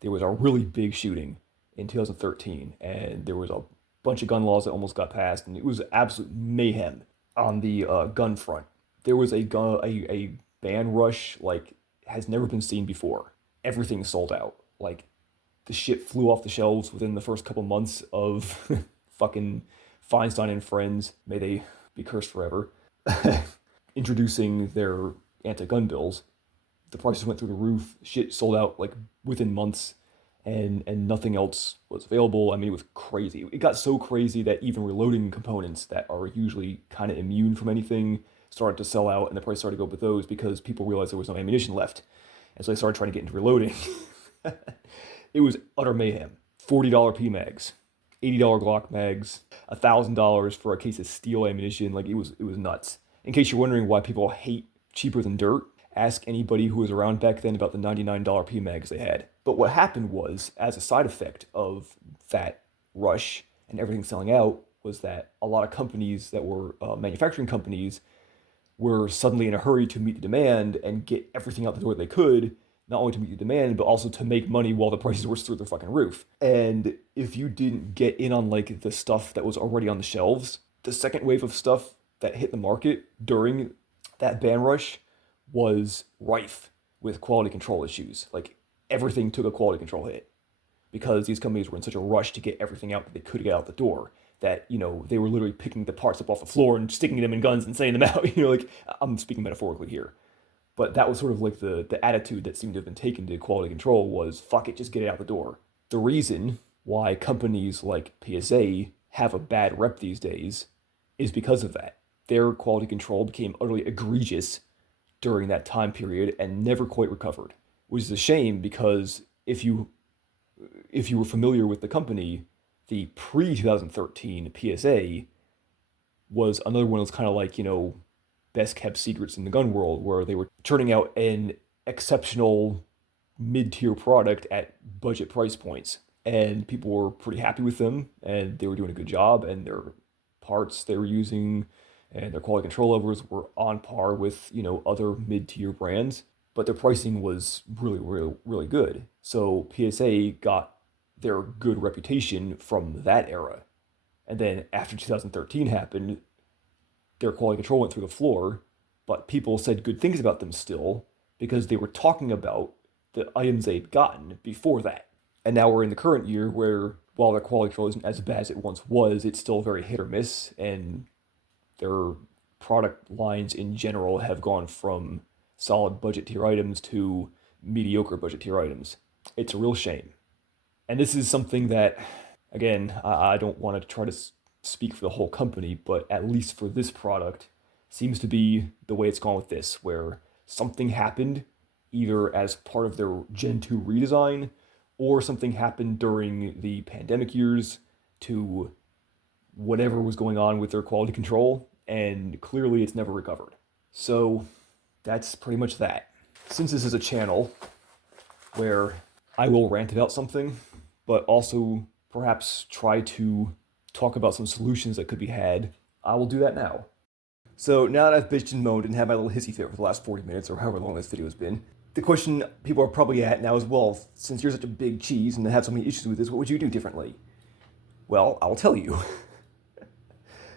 there was a really big shooting in 2013, and there was a bunch of gun laws that almost got passed, and it was absolute mayhem on the gun front. There was a ban rush like has never been seen before. Everything sold out. Like, the shit flew off the shelves within the first couple months of fucking Feinstein and Friends, may they be cursed forever, introducing their anti-gun bills. The prices went through the roof. Shit sold out like within months, and nothing else was available. I mean, it was crazy. It got so crazy that even reloading components that are usually kind of immune from anything started to sell out, and the price started to go up with those because people realized there was no ammunition left. And so they started trying to get into reloading. It was utter mayhem. $40 PMags, $80 Glock mags, $1,000 for a case of steel ammunition. Like, it was nuts. In case you're wondering why people hate cheaper than dirt, ask anybody who was around back then about the $99 PMags they had. But what happened was, as a side effect of that rush and everything selling out, was that a lot of companies that were manufacturing companies were suddenly in a hurry to meet the demand and get everything out the door they could, not only to meet the demand, but also to make money while the prices were through the fucking roof. And if you didn't get in on like the stuff that was already on the shelves, the second wave of stuff that hit the market during that ban rush was rife with quality control issues. Like, everything took a quality control hit because these companies were in such a rush to get everything out that they could get out the door, that, they were literally picking the parts up off the floor and sticking them in guns and sending them out. Like, I'm speaking metaphorically here. But that was sort of like the attitude that seemed to have been taken to quality control was, fuck it, just get it out the door. The reason why companies like PSA have a bad rep these days is because of that. Their quality control became utterly egregious during that time period and never quite recovered, which is a shame, because if you were familiar with the company, the pre-2013 PSA was another one of those kind of like, best kept secrets in the gun world, where they were turning out an exceptional mid-tier product at budget price points, and people were pretty happy with them, and they were doing a good job, and their parts they were using and their quality control levels were on par with, other mid-tier brands, but their pricing was really, really, really good. So PSA got their good reputation from that era. And then after 2013 happened, their quality control went through the floor, but people said good things about them still because they were talking about the items they'd gotten before that. And now we're in the current year where, while their quality control isn't as bad as it once was, it's still very hit or miss, and their product lines in general have gone from solid budget tier items to mediocre budget tier items. It's a real shame. And this is something that, again, I don't want to try to speak for the whole company, but at least for this product, seems to be the way it's gone with this, where something happened either as part of their Gen 2 redesign, or something happened during the pandemic years to whatever was going on with their quality control, and clearly it's never recovered. So that's pretty much that. Since this is a channel where I will rant about something, but also perhaps try to talk about some solutions that could be had, I will do that now. So now that I've bitched and moaned and had my little hissy fit for the last 40 minutes or however long this video has been, the question people are probably at now is, well, since you're such a big cheese and have so many issues with this, what would you do differently? Well, I'll tell you.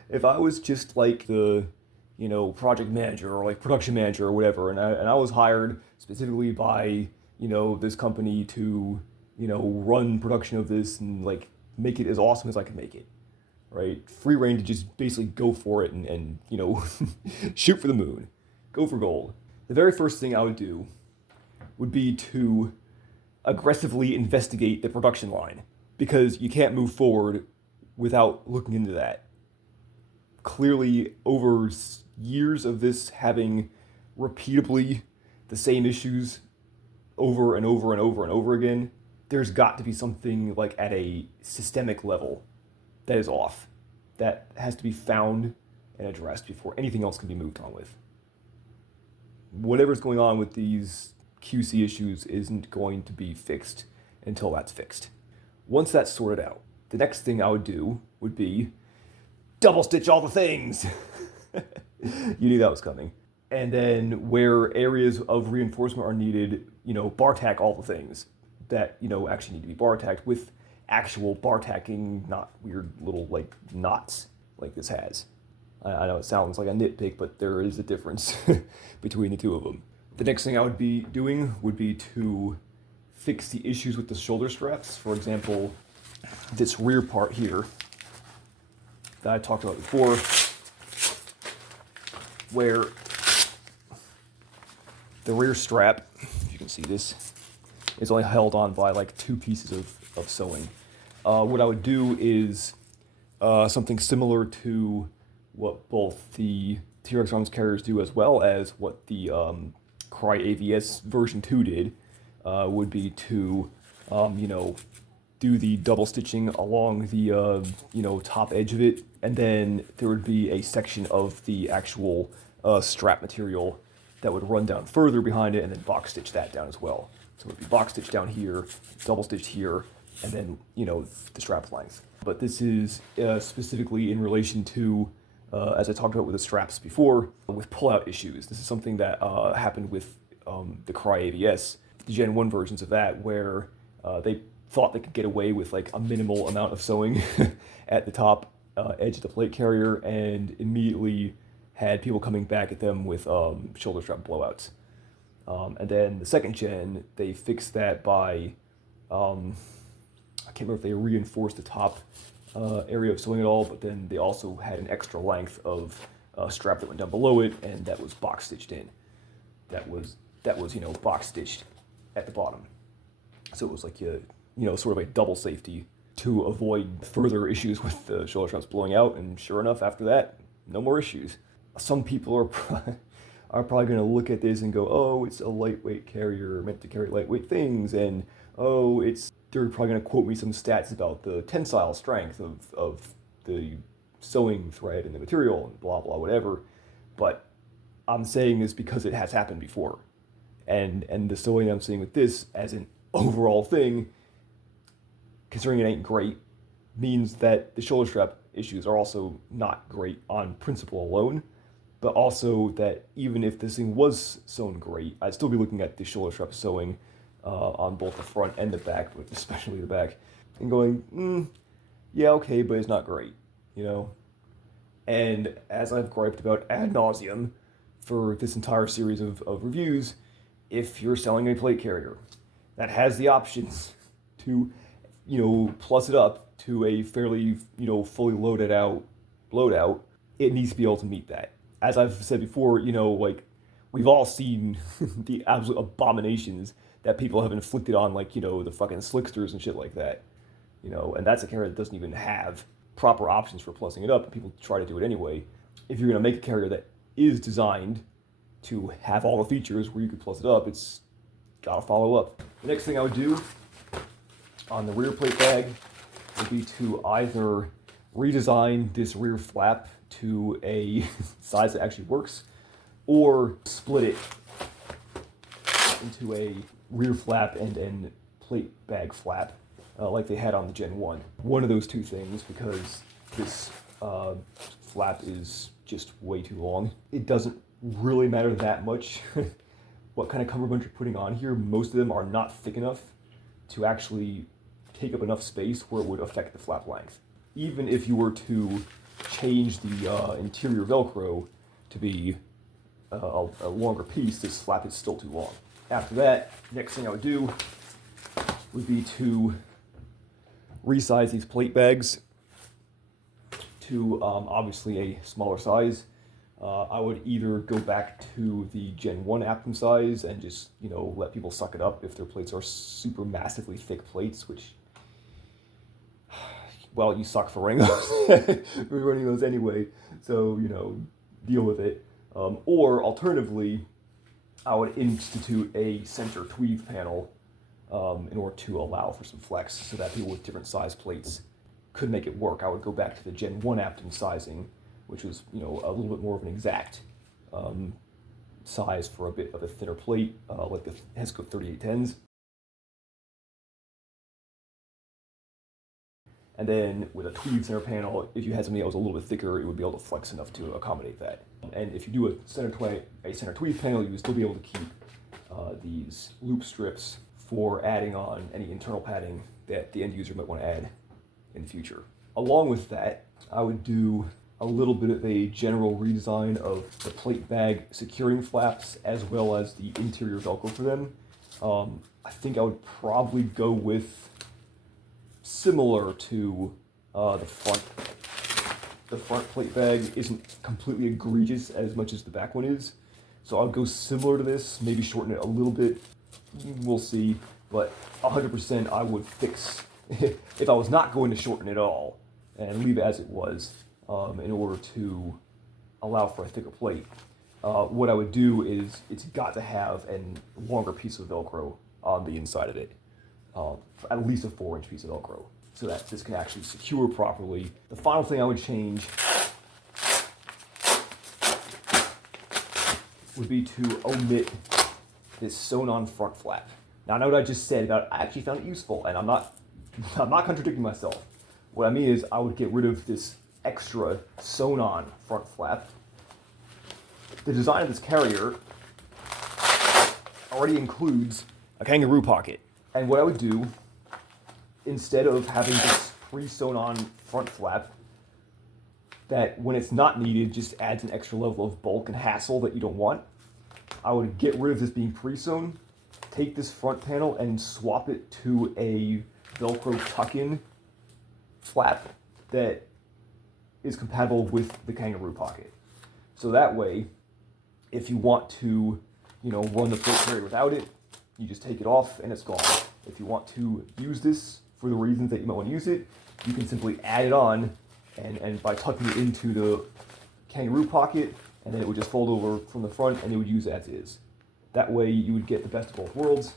If I was just like the, project manager or like production manager or whatever, and I was hired specifically by, this company to, run production of this and like make it as awesome as I could make it, right? Free reign to just basically go for it and shoot for the moon, go for gold. The very first thing I would do would be to aggressively investigate the production line, because you can't move forward without looking into that. Clearly, over years of this having repeatably the same issues over and over and over and over again, there's got to be something like at a systemic level that is off, that has to be found and addressed before anything else can be moved on with. Whatever's going on with these QC issues isn't going to be fixed until that's fixed. Once that's sorted out, the next thing I would do would be double stitch all the things. You knew that was coming. And then where areas of reinforcement are needed, bar tack all the things that, actually need to be bar tacked with actual bar tacking, not weird little like knots like this has. I know it sounds like a nitpick, but there is a difference between the two of them. The next thing I would be doing would be to fix the issues with the shoulder straps. For example, this rear part here that I talked about before, where the rear strap, if you can see this, is only held on by like 2 pieces of sewing. What I would do is something similar to what both the T-Rex arms carriers do, as well as what the Cry AVS version 2 did, would be to, do the double stitching along the, top edge of it, and then there would be a section of the actual strap material that would run down further behind it, and then box stitch that down as well. So it would be box stitched down here, double stitched here, and then, the strap length. But this is specifically in relation to, as I talked about with the straps before, with pull-out issues. This is something that happened with the Cry AVS, the Gen 1 versions of that, where they thought they could get away with like a minimal amount of sewing at the top edge of the plate carrier, and immediately had people coming back at them with shoulder strap blowouts. And then the second gen, they fixed that by, I can't remember if they reinforced the top area of sewing at all, but then they also had an extra length of strap that went down below it, and that was box stitched in. That was box stitched at the bottom. So it was like sort of a double safety to avoid further issues with the shoulder straps blowing out. And sure enough, after that, no more issues. Some people are probably going to look at this and go, oh, it's a lightweight carrier meant to carry lightweight things, and they're probably going to quote me some stats about the tensile strength of the sewing thread and the material and blah blah whatever. But I'm saying this because it has happened before, and the sewing I'm seeing with this as an overall thing, considering it ain't great, means that the shoulder strap issues are also not great on principle alone, but also that even if this thing was sewn great, I'd still be looking at the shoulder strap sewing on both the front and the back, but especially the back, and going, yeah, okay, but it's not great, And as I've griped about ad nauseum for this entire series of reviews, if you're selling a plate carrier that has the options to, plus it up to a fairly, fully loaded out loadout, it needs to be able to meet that. As I've said before, we've all seen the absolute abominations that people have inflicted on, the fucking slicksters and shit like that. And that's a carrier that doesn't even have proper options for plussing it up, and people try to do it anyway. If you're going to make a carrier that is designed to have all the features where you could plus it up, it's got to follow up. The next thing I would do on the rear plate bag would be to either redesign this rear flap to a size that actually works, or split it into a rear flap and plate bag flap like they had on the Gen 1. One of those two things, because this flap is just way too long. It doesn't really matter that much what kind of cummerbund you're putting on here. Most of them are not thick enough to actually take up enough space where it would affect the flap length. Even if you were to change the interior Velcro to be a longer piece, this flap is still too long. After that, next thing I would do would be to resize these plate bags to obviously a smaller size. I would either go back to the Gen 1 Aptum size and just, let people suck it up if their plates are super massively thick plates, which, well, you suck for running those. We're running those anyway, so, deal with it. Or alternatively, I would institute a center tweave panel in order to allow for some flex so that people with different size plates could make it work. I would go back to the Gen 1 Aptum sizing, which was, a little bit more of an exact size for a bit of a thinner plate, like the Hesco 3810s. And then with a tweed center panel, if you had something that was a little bit thicker, it would be able to flex enough to accommodate that. And if you do a center tweed panel, you would still be able to keep these loop strips for adding on any internal padding that the end user might want to add in the future. Along with that, I would do a little bit of a general redesign of the plate bag securing flaps as well as the interior Velcro for them. I think I would probably go with similar to the front. The front plate bag isn't completely egregious as much as the back one is. So I'll go similar to this, maybe shorten it a little bit. We'll see, but 100% I would fix, if I was not going to shorten it all and leave it as it was in order to allow for a thicker plate, what I would do is it's got to have a longer piece of Velcro on the inside of it, at least a 4-inch piece of Velcro, so that this can actually secure properly. The final thing I would change would be to omit this sewn-on front flap. Now I know what I just said about I actually found it useful, and I'm not contradicting myself. What I mean is I would get rid of this extra sewn-on front flap. The design of this carrier already includes a kangaroo pocket. And what I would do, instead of having this pre-sewn-on front flap that when it's not needed just adds an extra level of bulk and hassle that you don't want, I would get rid of this being pre-sewn, take this front panel and swap it to a Velcro tuck-in flap that is compatible with the kangaroo pocket. So that way, if you want to, run the plate carrier without it, you just take it off and it's gone. If you want to use this for the reasons that you might want to use it, you can simply add it on and by tucking it into the kangaroo pocket, and then it would just fold over from the front and you would use it as is. That way you would get the best of both worlds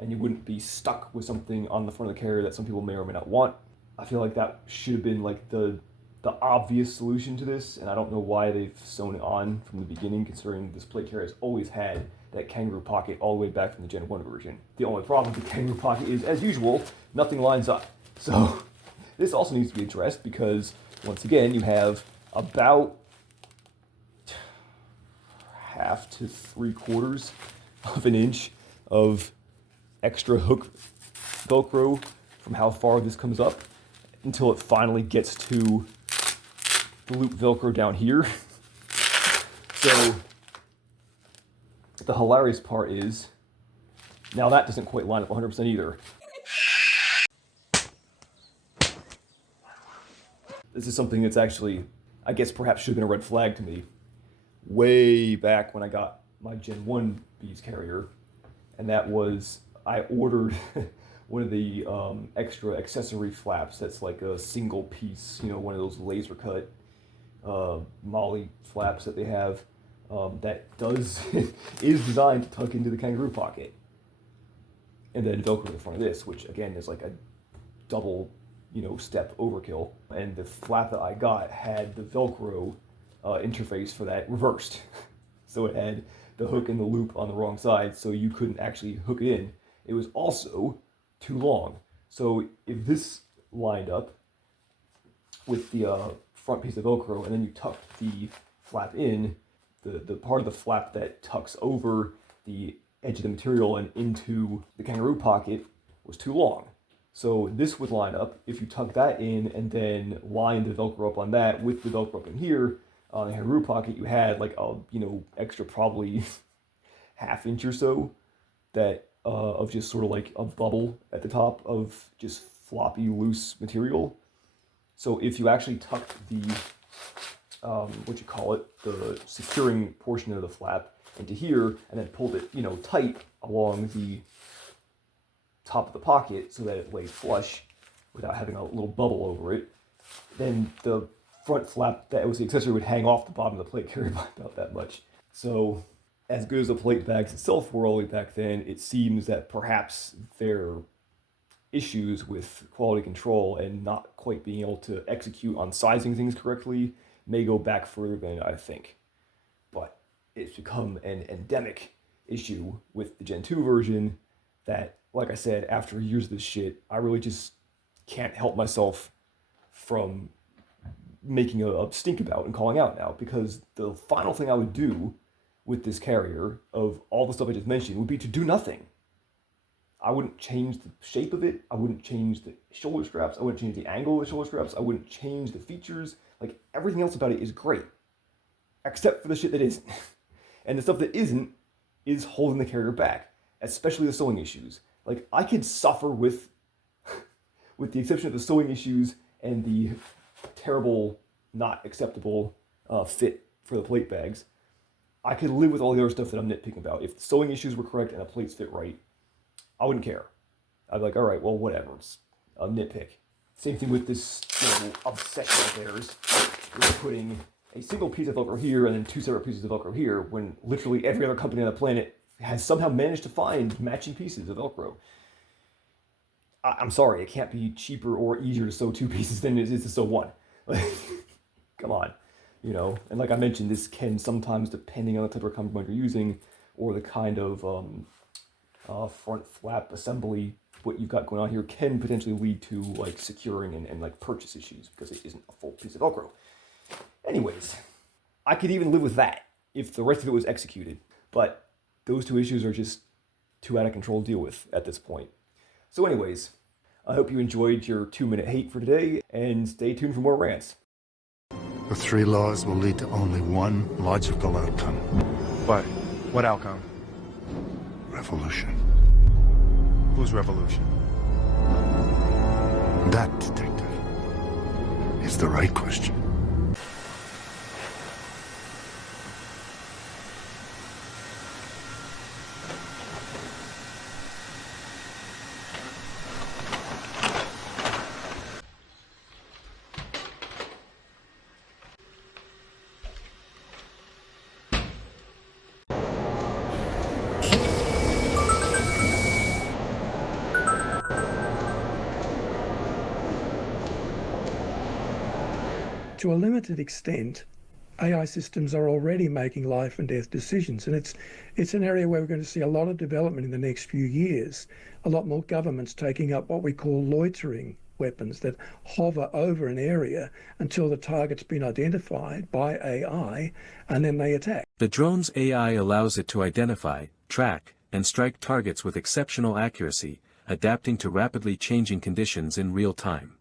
and you wouldn't be stuck with something on the front of the carrier that some people may or may not want. I feel like that should have been like the obvious solution to this, and I don't know why they've sewn it on from the beginning, considering this plate carrier has always had that kangaroo pocket all the way back from the Gen 1 version. The only problem with the kangaroo pocket is, as usual, nothing lines up. So this also needs to be addressed because, once again, you have about 1/2 to 3/4 of an inch of extra hook Velcro from how far this comes up until it finally gets to the loop Velcro down here. So the hilarious part is, now that doesn't quite line up 100% either. This is something that's actually, I guess perhaps should have been a red flag to me way back when I got my Gen 1 Beez carrier, and that was I ordered one of the extra accessory flaps that's like a single piece, one of those laser cut molly flaps that they have that is designed to tuck into the kangaroo pocket, and then Velcro to the front of this, which again is like a double step overkill. And the flap that I got had the Velcro interface for that reversed. So it had the hook and the loop on the wrong side, so you couldn't actually hook it in. It was also too long. So if this lined up with the front piece of Velcro, and then you tuck the flap in, the part of the flap that tucks over the edge of the material and into the kangaroo pocket was too long. So this would line up if you tuck that in and then line the Velcro up on that with the Velcro up in here. On the kangaroo pocket, you had like a extra probably ½ inch or so that of just sort of like a bubble at the top of just floppy loose material. So if you actually tucked the the securing portion of the flap into here and then pulled it tight along the top of the pocket so that it laid flush without having a little bubble over it, then the front flap that was the accessory would hang off the bottom of the plate carrier by about that much. So as good as the plate bags itself were all the way back then, it seems that perhaps their issues with quality control and not quite being able to execute on sizing things correctly may go back further than I think. But it's become an endemic issue with the Gen 2 version that, like I said, after years of this shit, I really just can't help myself from making a stink about and calling out now, because the final thing I would do with this carrier of all the stuff I just mentioned would be to do nothing. I wouldn't change the shape of it. I wouldn't change the shoulder straps. I wouldn't change the angle of the shoulder straps. I wouldn't change the features. Like, everything else about it is great, except for the shit that isn't. And the stuff that isn't is holding the carrier back, especially the sewing issues. Like, I could suffer with the exception of the sewing issues and the terrible, not acceptable fit for the plate bags. I could live with all the other stuff that I'm nitpicking about. If the sewing issues were correct and the plates fit right, I wouldn't care. I'd be like, all right, well, whatever. It's a nitpick. Same thing with this obsession of theirs. We're putting a single piece of Velcro here and then two separate pieces of Velcro here, when literally every other company on the planet has somehow managed to find matching pieces of Velcro. I'm sorry, it can't be cheaper or easier to sew two pieces than it is to sew one. Come on. And like I mentioned, this can sometimes, depending on the type of compromise you're using or the kind of front flap assembly, what you've got going on here, can potentially lead to like securing and like purchase issues because it isn't a full piece of Velcro. Anyways, I could even live with that if the rest of it was executed, but those two issues are just too out of control to deal with at this point. So anyways, I hope you enjoyed your 2-minute hate for today, and stay tuned for more rants. The 3 laws will lead to only one logical outcome. What? What outcome? Revolution. Whose revolution? That, detective, is the right question. To a limited extent, AI systems are already making life and death decisions, and it's an area where we're going to see a lot of development in the next few years. A lot more governments taking up what we call loitering weapons that hover over an area until the target's been identified by AI, and then they attack. The drone's AI allows it to identify, track, and strike targets with exceptional accuracy, adapting to rapidly changing conditions in real time.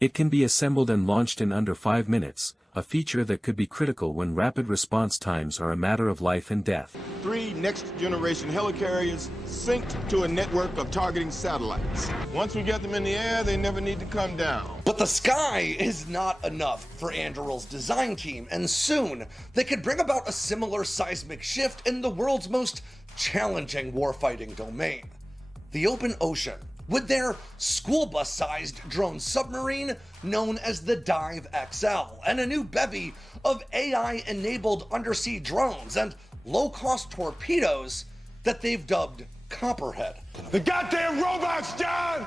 It can be assembled and launched in under 5 minutes, a feature that could be critical when rapid response times are a matter of life and death. 3 next-generation helicarriers synced to a network of targeting satellites. Once we get them in the air, they never need to come down. But the sky is not enough for Anduril's design team, and soon they could bring about a similar seismic shift in the world's most challenging warfighting domain, the open ocean, with their school bus-sized drone submarine known as the Dive XL, and a new bevy of AI-enabled undersea drones and low-cost torpedoes that they've dubbed Copperhead. The goddamn robots, John!